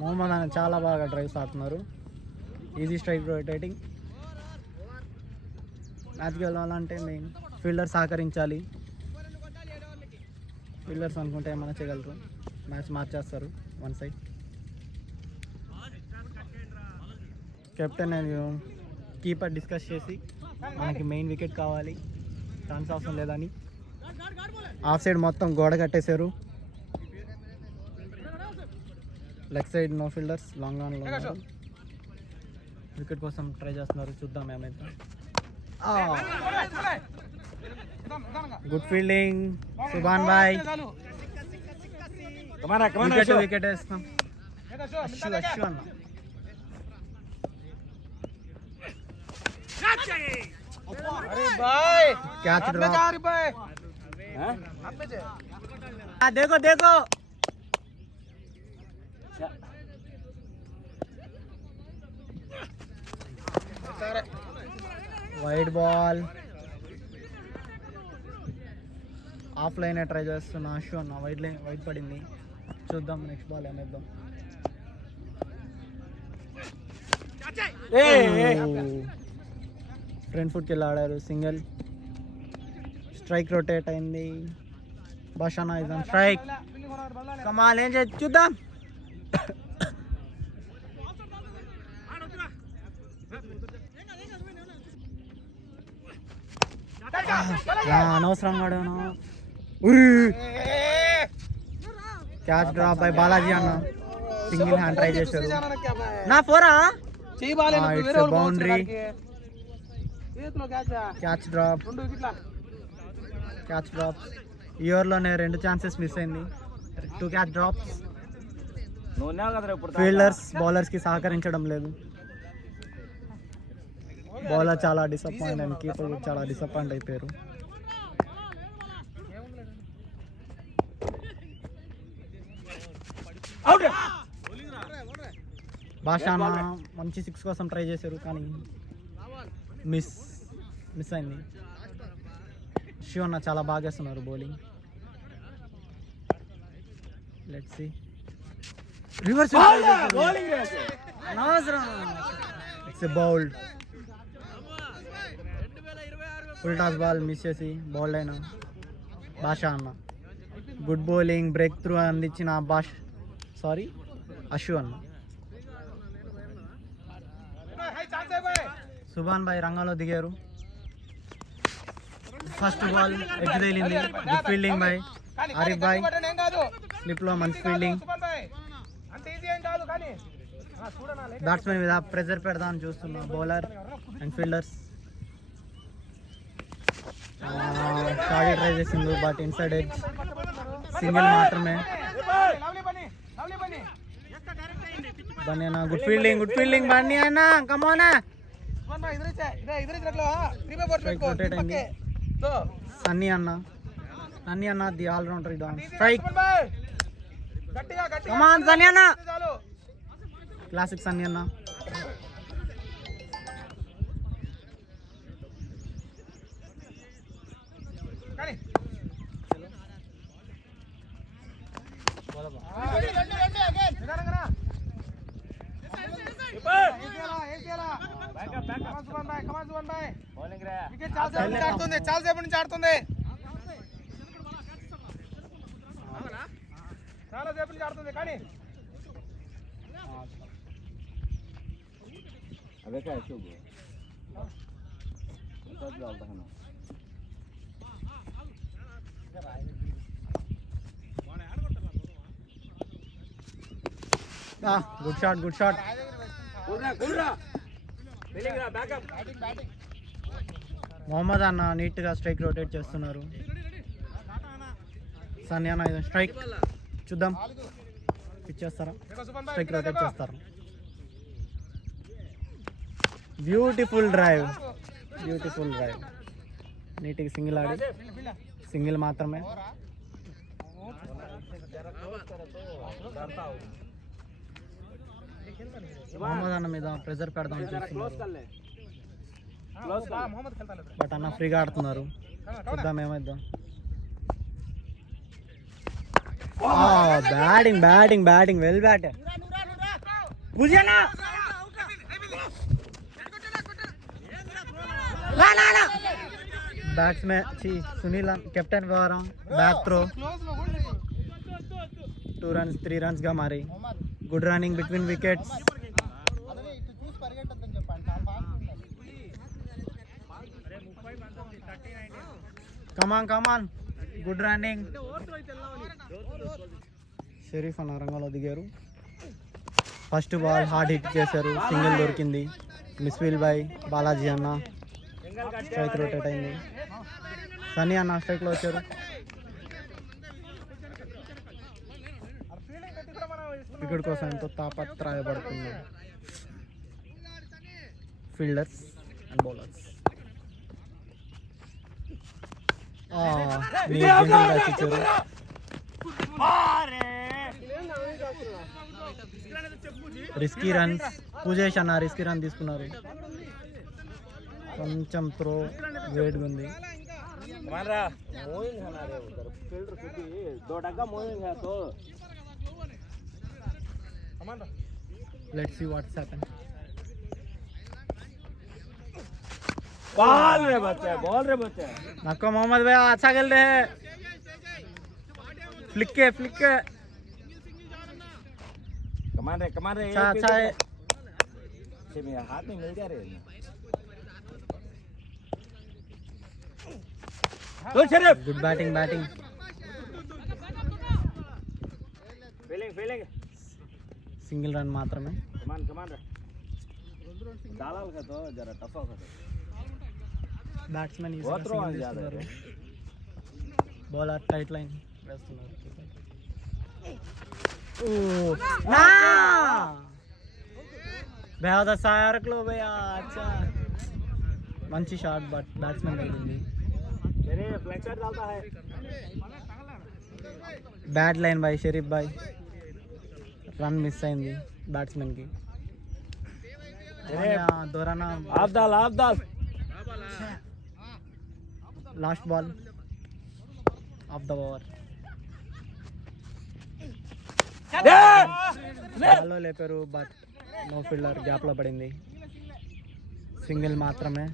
మొహమ్మద్ అన్న చాలా బాగా డ్రైవ్స్ ఆడుతున్నారు. Easy strike rotating. మ్యాచ్కి వెళ్ళాలంటే మెయిన్ ఫీల్డర్ సహకరించాలి. ఫీల్డర్స్ అనుకుంటే ఏమైనా చేయగలరు. మ్యాచ్ మార్చేస్తారు one side. Captain and keeper discuss చేసి మనకి మెయిన్ వికెట్ కావాలి, రన్స్ అవసరం లేదని ఆఫ్ సైడ్ మొత్తం గోడ కట్టేశారు. Leg side no fielders, long ఆన్లో ఉన్నారు. వికెట్ కోసం ట్రై చేస్తున్నారు. చూద్దాం ఏమైతే. గుడ్ ఫీల్డింగ్ సుభాన్ బాయ్. వికెట్ వేస్తాం. అశ్వ అన్న. Catch drop. देखो देखो wide ball. Off line try చేస్తున్నా. అశ్వ అన్న వైడ్ పడింది. చూద్దాం నెక్స్ట్ బాల్ ఏమేద్దాం. ఫ్రంట్ ఫుట్కి వెళ్ళి ఆడారు. సింగిల్. స్ట్రైక్ రొటేట్ అయింది. బాషానా ఇస్ ఆన్ స్ట్రైక్. కమాల్ ఏం చేసి చూద్దాం. అనవసరంగా ఆడాను. క్యాచ్ డ్రాప్ బై బాలాజీ అన్న. సింగిల్ హ్యాండ్ ట్రై చేశారు. నా 4ఆ? It's boundary. Catch drop. ఈ ఓవర్లోనే 2 ఛాన్సెస్ మిస్ అయింది. 2 క్యాచ్ డ్రాప్స్. నువ్వు ఉన్నావు కదరా ఇప్పుడు ఫీల్డర్స్ బౌలర్స్కి సహకరించడం లేదు. బౌలర్ చాలా డిసప్పాయింట్ అండ్ కీపర్ కూడా చాలా డిసప్పాయింట్ అయిపోయారు. భాష అన్న మంచి 6 కోసం ట్రై చేశారు కానీ మిస్ అయింది. శివ అన్న చాలా బాగా వేస్తున్నారు bowling. Let's see. Reverse it's bowled. Full toss ball miss చేసి బౌల్డ్ అయిన భాష అన్న. గుడ్ బౌలింగ్ బ్రేక్ త్రూ అందించిన అశు అన్న. సుభాన్ భాయ్ రంగంలో దిగారు. ఫస్ట్ బాల్ ఎడ్జ్ తగిలింది. గుడ్ ఫీల్డింగ్ బాయ్ ఆరిఫ్ భాయ్. స్లిప్లో మంచి ఫీల్డింగ్. బ్యాట్స్మెన్ మీద ప్రెజర్ పెడదామని చూస్తున్నా bowler and fielders. Short try చేసింది బట్ ఇన్సైడ్ ఎడ్జ్. సింగిల్ మాత్రమే. బన్నీ అన్న గుడ్ ఫీల్డింగ్ బన్నీ అన్న కమోనా. రొటేట్ అయింది. సన్నీ అన్న ది ఆల్రౌండర్ డౌన్. స్ట్రైక్. కమాన్ సన్నీ అన్న. క్లాసిక్ సన్నీ అన్న. చాలా సేపు నుంచి ఆడుతుంది. కానీ अबे क्या है शुभ గుడ్ షాట్. మొహమ్మద్ అన్న నీట్ గా స్ట్రైక్ రొటేట్ చేస్తున్నారు. సన్నీ అన్న స్ట్రైక్ చూద్దాం. పిచ్ చేస్తారా? స్ట్రైక్ రొటేట్ చేస్తారు. Beautiful drive. నీట్గా సింగిల్ ఆడి సింగిల్ మాత్రమే. మొహమ్మద్ అన్న మీద ప్రెజర్ పెడదాం చూస్తున్నారు బట్ అన్న ఫ్రీగా ఆడుతున్నారు. చూద్దాం ఏమైద్దాం. Batting well bat. Batsmen Sunil captain వ్యవహారం. బ్యాక్ త్రో 2 runs 3 runs గా మారి. Good running between wickets. Come on good running. Sharif అన్న రంగంలో దిగారు. ఫస్ట్ బాల్ హార్డ్ హిట్ చేశారు. సింగిల్ దొరికింది. మిస్ఫీల్ బై బాలాజీ అన్న. స్ట్రైక్ రొటేట్ అయింది. సన్నీ అన్న స్ట్రైక్లో వచ్చారు. వికెట్ కోసం ఎంతో తాపత్రయపడుతుంది ఫీల్డర్స్ అండ్ బౌలర్స్. ఇచ్చారు. Risky runs. పూజేష్ అన్న రిస్కీ రన్ తీసుకున్నారు. కొంచెం త్రో వేడిగా ఉంది. Let's see what's happened. Ball रे बच्चे नको मोहम्मद भाई अच्छा खेल रहे हैं. फ्लिक के कमान रे अच्छा है. मेरे हाथ में मिल गया रे. Good batting. Feeling single run मात्रमे. कमान रे डालाल का तो जरा टफ होगा. बैट्समैन బౌలర్ టైట్ లైన్ వేస్తున్నారు. మంచి షాట్ బట్ బ్యాట్స్మెన్ తగిలింది. బ్యాట్ లైన్ బాయ్ షరీఫ్ బాయ్, రన్ మిస్ అయింది బ్యాట్స్మెన్కి. దొరానా last ball off the over. బాల్లో లేపారు బట్ నో ఫీల్డర్, గ్యాప్లో పడింది. సింగిల్ మాత్రమే.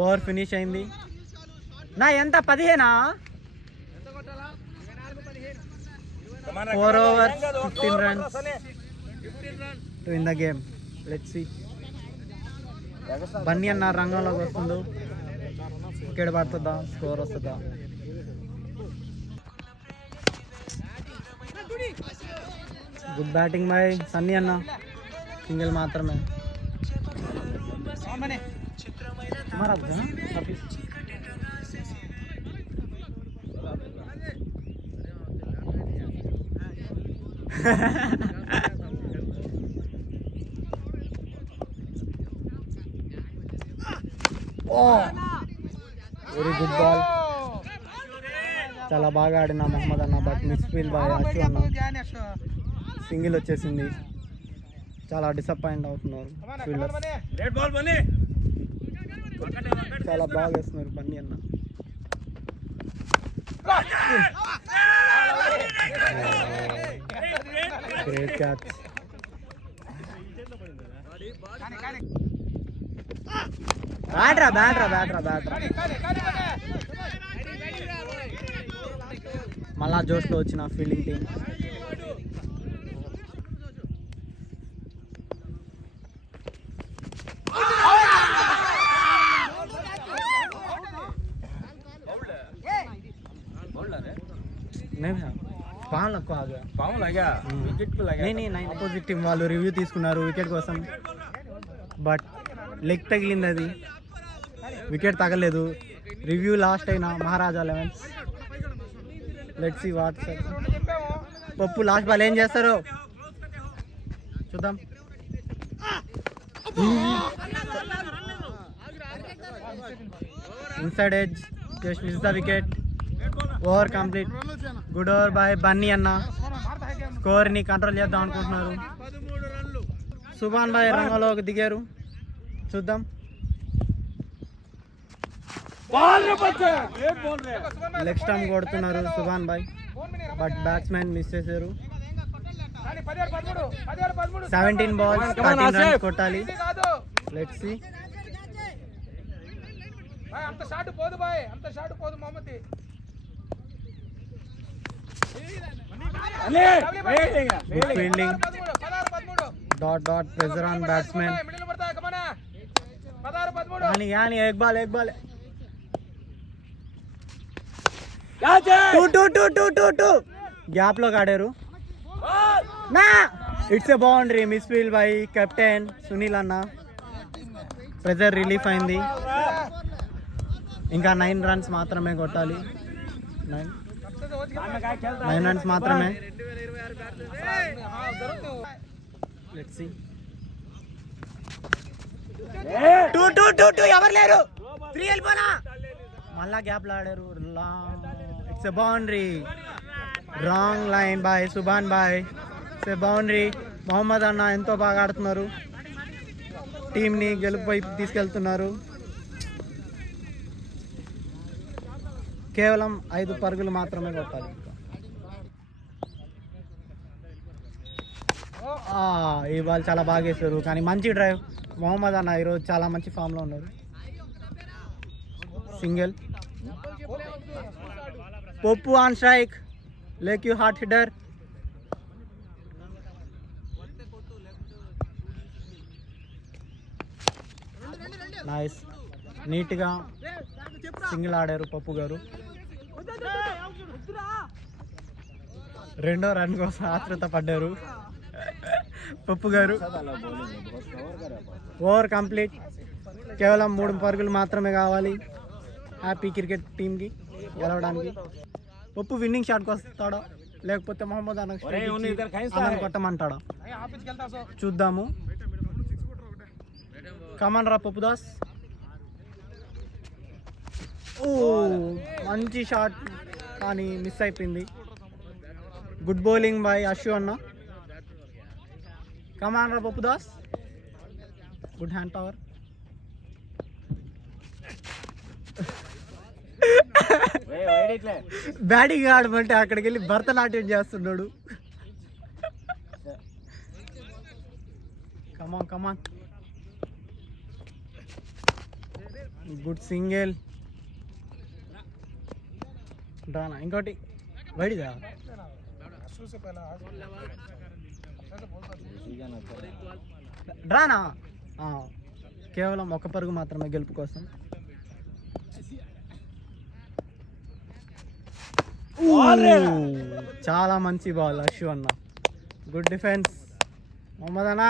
ఓవర్ ఫినిష్ అయింది. నా ఎంత 15 4 overs 15 runs to win the game. Let's see. Bunny అన్న రంగంలోకి వస్తుందో, వికెట్ పడుతుందా, స్కోర్ వస్తుందా? గుడ్ బ్యాటింగ్ బై సన్నీ అన్న, సింగిల్ మాత్రమే. వెరీ గుడ్ బాల్, చాలా బాగా ఆడిన మహమ్మద్ అన్న బట్ మిస్ ఫీల్డ్ బై అచ్చు అన్న. సింగిల్ వచ్చేసింది. చాలా డిసప్పాయింట్ అవుతున్నారు ఫీల్డర్స్. చాలా బాగా వేస్తున్నారు బన్నీ అన్న. Great catch. బ్యాట్రా మళ్ళా జోష్లో వచ్చిన ఫీల్డింగ్ టీం. అపోజిట్ టీం వాళ్ళు రివ్యూ తీసుకున్నారు వికెట్ కోసం బట్ లెగ్ తగిలింది. అది వికెట్ తగలేదు. రివ్యూ లాస్ట్ అయిన మహారాజా 11. లెట్స్ సీ వాట్ పప్పు లాస్ట్ బాల్ ఏం చేస్తారు చూద్దాం. Inside edge just miss the wicket. Over complete. Good over by Bunny అన్న. స్కోర్ని కంట్రోల్ చేద్దాం అనుకుంటున్నారు. సుభాన్ భాయ్ రంగంలోకి దిగారు, చూద్దాం. లెగ్ స్టంప్ కొడుతున్నారు సుభాన్ భాయ్ బట్ బ్యాట్స్మెన్ మిస్ చేశారు. 17 balls 13 runs కొట్టాలి. Let's see. Good fielding. Dot pressure on batsmen. కానీ एक ball టూ గ్యాప్ లో ఆడారు. It's a boundary. Misfield by captain Sunil అన్న. ప్రెజర్ రిలీఫ్ అయింది. ఇంకా 9 runs మాత్రమే కొట్టాలి. 9 runs మాత్రమే. Let's see. టూ ఎవరు లేరు. 3 వెళ్ళిపోనా. మళ్ళా గ్యాప్ లో ఆడారు. It's a boundary. Wrong line బాయ్ సుభాన్ బాయ్. It's a boundary. మొహమ్మద్ అన్న ఎంతో బాగా ఆడుతున్నారు. టీంని గెలుపు వైపు తీసుకెళ్తున్నారు. కేవలం 5 పరుగులు మాత్రమే కొట్టాలి. ఈ బాల్ చాలా బాగా వేశారు కానీ మంచి డ్రైవ్. మొహమ్మద్ అన్న ఈరోజు చాలా మంచి ఫామ్లో ఉన్నారు. సింగిల్. పప్పు on strike. Lake you heart hitter. Nice. నీట్గా సింగిల్ ఆడారు పప్పు గారు. 2వ రన్ కోసం ఆతృత పడ్డారు పప్పు గారు. Over complete. కేవలం 3 పరుగులు మాత్రమే కావాలి. హ్యాపీ క్రికెట్ టీంకి గెలవడానికి. పప్పు విన్నింగ్ షాట్కి వస్తాడా లేకపోతే మొహమ్మద్ అన్నకు కొట్టమంటాడా చూద్దాము. కమాన్ రా పప్పు దాస్. ఓ మంచి షాట్ కానీ మిస్ అయిపోయింది. గుడ్ బౌలింగ్ బై అశు అన్న. కమాన్ రా Pappu Das. Good hand power. Batting ఆడమంటే అక్కడికి వెళ్ళి భరతనాట్యం చేస్తున్నాడు. కమాన్ కమాన్. Good single. డ్రానా ఇంకోటి వైడిదా డ్రానా కేవలం ఒక పరుగు మాత్రమే గెలుపు కోసం. చాలా మంచి బాల్ అశు అన్న. గుడ్ డిఫెన్స్ మొహమ్మద్ అన్న.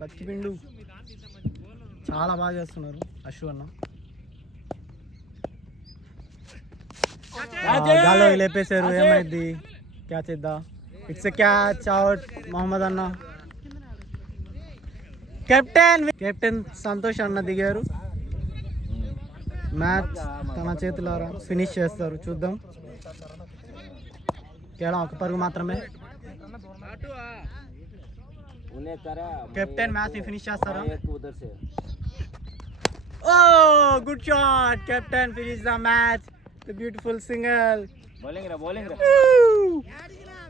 బతికిపిండు. చాలా బాగా చేస్తున్నారు అశు అన్న. గాల్లో లేపేశారు. ఏమైంది? క్యాచ్ ఇద్దా. It's a catch out Mohammed అన్న. కెప్టెన్ సంతోష్ అన్న దిగారు. మ్యాచ్ తన చేతులారా ఫినిష్ చేస్తారు. చూద్దాం. కేవలం ఒక పరుగు మాత్రమే. కెప్టెన్ మ్యాచ్ ని ఫినిష్ చేస్తారా? Oh good shot. Captain finish the match. The beautiful single.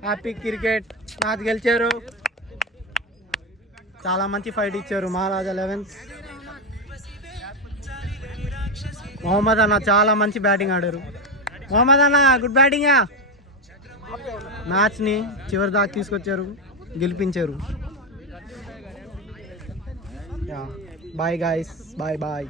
Happy Cricket match గెలిచారు. చాలా మంచి ఫైట్ ఇచ్చారు మహారాజా 11. మొహమ్మద్ అన్న చాలా మంచి బ్యాటింగ్ ఆడారు. మొహమ్మద్ అన్న గుడ్ బ్యాటింగ్. మ్యాచ్ని చివరి దాకా తీసుకొచ్చారు, గెలిపించారు. Bye guys, bye bye.